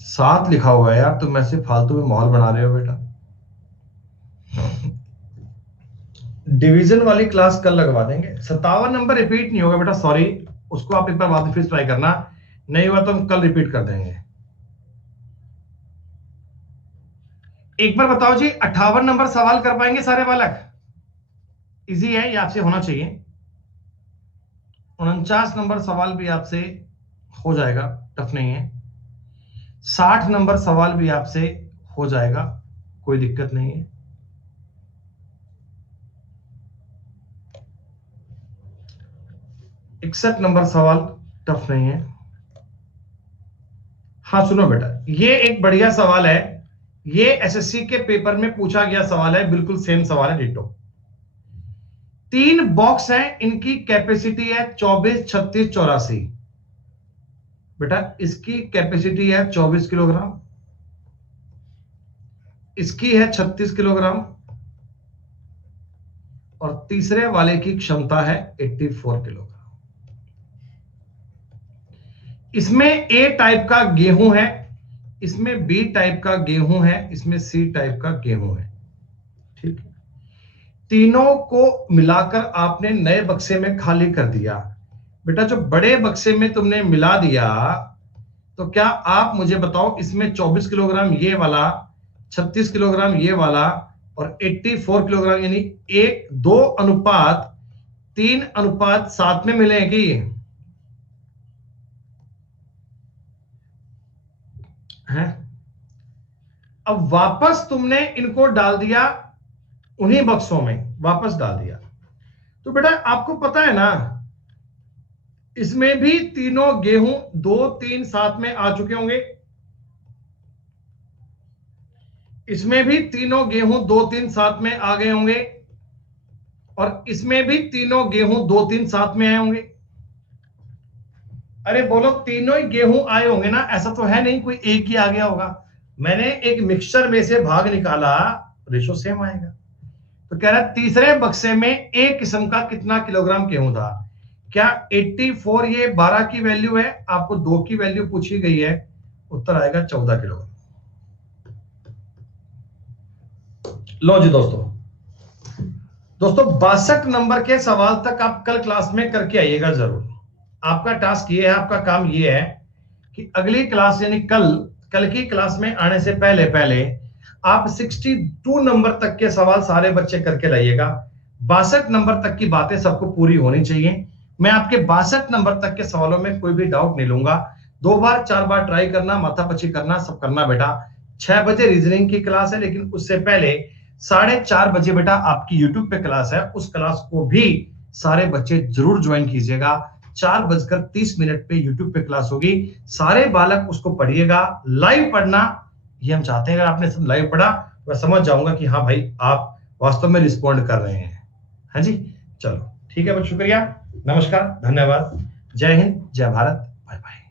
सात लिखा हुआ है यार, तुम ऐसे फालतू में माहौल बना रहे हो बेटा। डिवीजन वाली क्लास कल लगवा देंगे। 57 नंबर रिपीट नहीं होगा बेटा, सॉरी, उसको आप एक बार बाद में फिर ट्राई करना, नहीं हुआ तो हम कल रिपीट कर देंगे। एक बार बताओ जी, 58 नंबर सवाल कर पाएंगे सारे बालक? इजी है, ये आपसे होना चाहिए। 49 नंबर सवाल भी आपसे हो जाएगा, टफ नहीं है। 60 नंबर सवाल भी आपसे हो जाएगा, कोई दिक्कत नहीं है। 61 नंबर सवाल टफ नहीं है। हाँ सुनो बेटा, ये एक बढ़िया सवाल है, ये एसएससी के पेपर में पूछा गया सवाल है, बिल्कुल सेम सवाल है डिटो। 3 बॉक्स हैं, इनकी कैपेसिटी है 24, 36, 84। बेटा इसकी कैपेसिटी है 24 किलोग्राम, इसकी है 36 किलोग्राम, और तीसरे वाले की क्षमता है 84 किलोग्राम। इसमें ए टाइप का गेहूं है, इसमें बी टाइप का गेहूं है, इसमें सी टाइप का गेहूं है। ठीक है, तीनों को मिलाकर आपने नए बक्से में खाली कर दिया। बेटा जो बड़े बक्से में तुमने मिला दिया, तो क्या आप मुझे बताओ, इसमें 24 किलोग्राम ये वाला, 36 किलोग्राम ये वाला, और 84 किलोग्राम, यानी 1:2:3:7 में मिलेगी। है, अब वापस तुमने इनको डाल दिया, उन्हीं बक्सों में वापस डाल दिया। तो बेटा आपको पता है ना, इसमें भी तीनों गेहूं 2, 3, 7 में आ चुके होंगे, इसमें भी तीनों गेहूं 2, 3, 7 में आ गए होंगे, और इसमें भी तीनों गेहूं 2, 3, 7 में आए होंगे। अरे बोलो, तीनों ही गेहूं आए होंगे ना, ऐसा तो है नहीं कोई एक ही आ गया होगा। मैंने एक मिक्सचर में से भाग निकाला, रेशो सेम आएगा। तो कह रहा है तीसरे बक्से में एक किस्म का कितना किलोग्राम गेहूं था। क्या 84 ये 12 की वैल्यू है, आपको 2 की वैल्यू पूछी गई है, उत्तर आएगा 14 किलोग्राम। लो जी दोस्तों, 62 नंबर के सवाल तक आप कल क्लास में करके आइएगा जरूर। आपका टास्क ये है, आपका काम ये है कि अगली क्लास यानी कल की क्लास में आने से पहले पहले आप 62 नंबर तक के सवाल सारे बच्चे करके लाइएगा। 62 नंबर तक की बातें सबको पूरी होनी चाहिए। मैं आपके 62 नंबर तक के सवालों में कोई भी डाउट नहीं लूंगा। 2 बार 4 बार ट्राई करना, माथापच्ची करना, सब करना बेटा। 6 बजे रीजनिंग की क्लास है, लेकिन उससे पहले 4:30 बजे बेटा आपकी यूट्यूब पे क्लास है, उस क्लास को भी सारे बच्चे जरूर ज्वाइन कीजिएगा। 4:30 पे यूट्यूब पे क्लास होगी, सारे बालक उसको पढ़िएगा। लाइव पढ़ना ये हम चाहते हैं। अगर आपने सब लाइव पढ़ा, मैं समझ जाऊंगा कि हाँ भाई आप वास्तव में रिस्पॉन्ड कर रहे हैं। हाँ जी, चलो ठीक है, बहुत शुक्रिया, नमस्कार, धन्यवाद, जय हिंद, जय भारत, बाय बाय।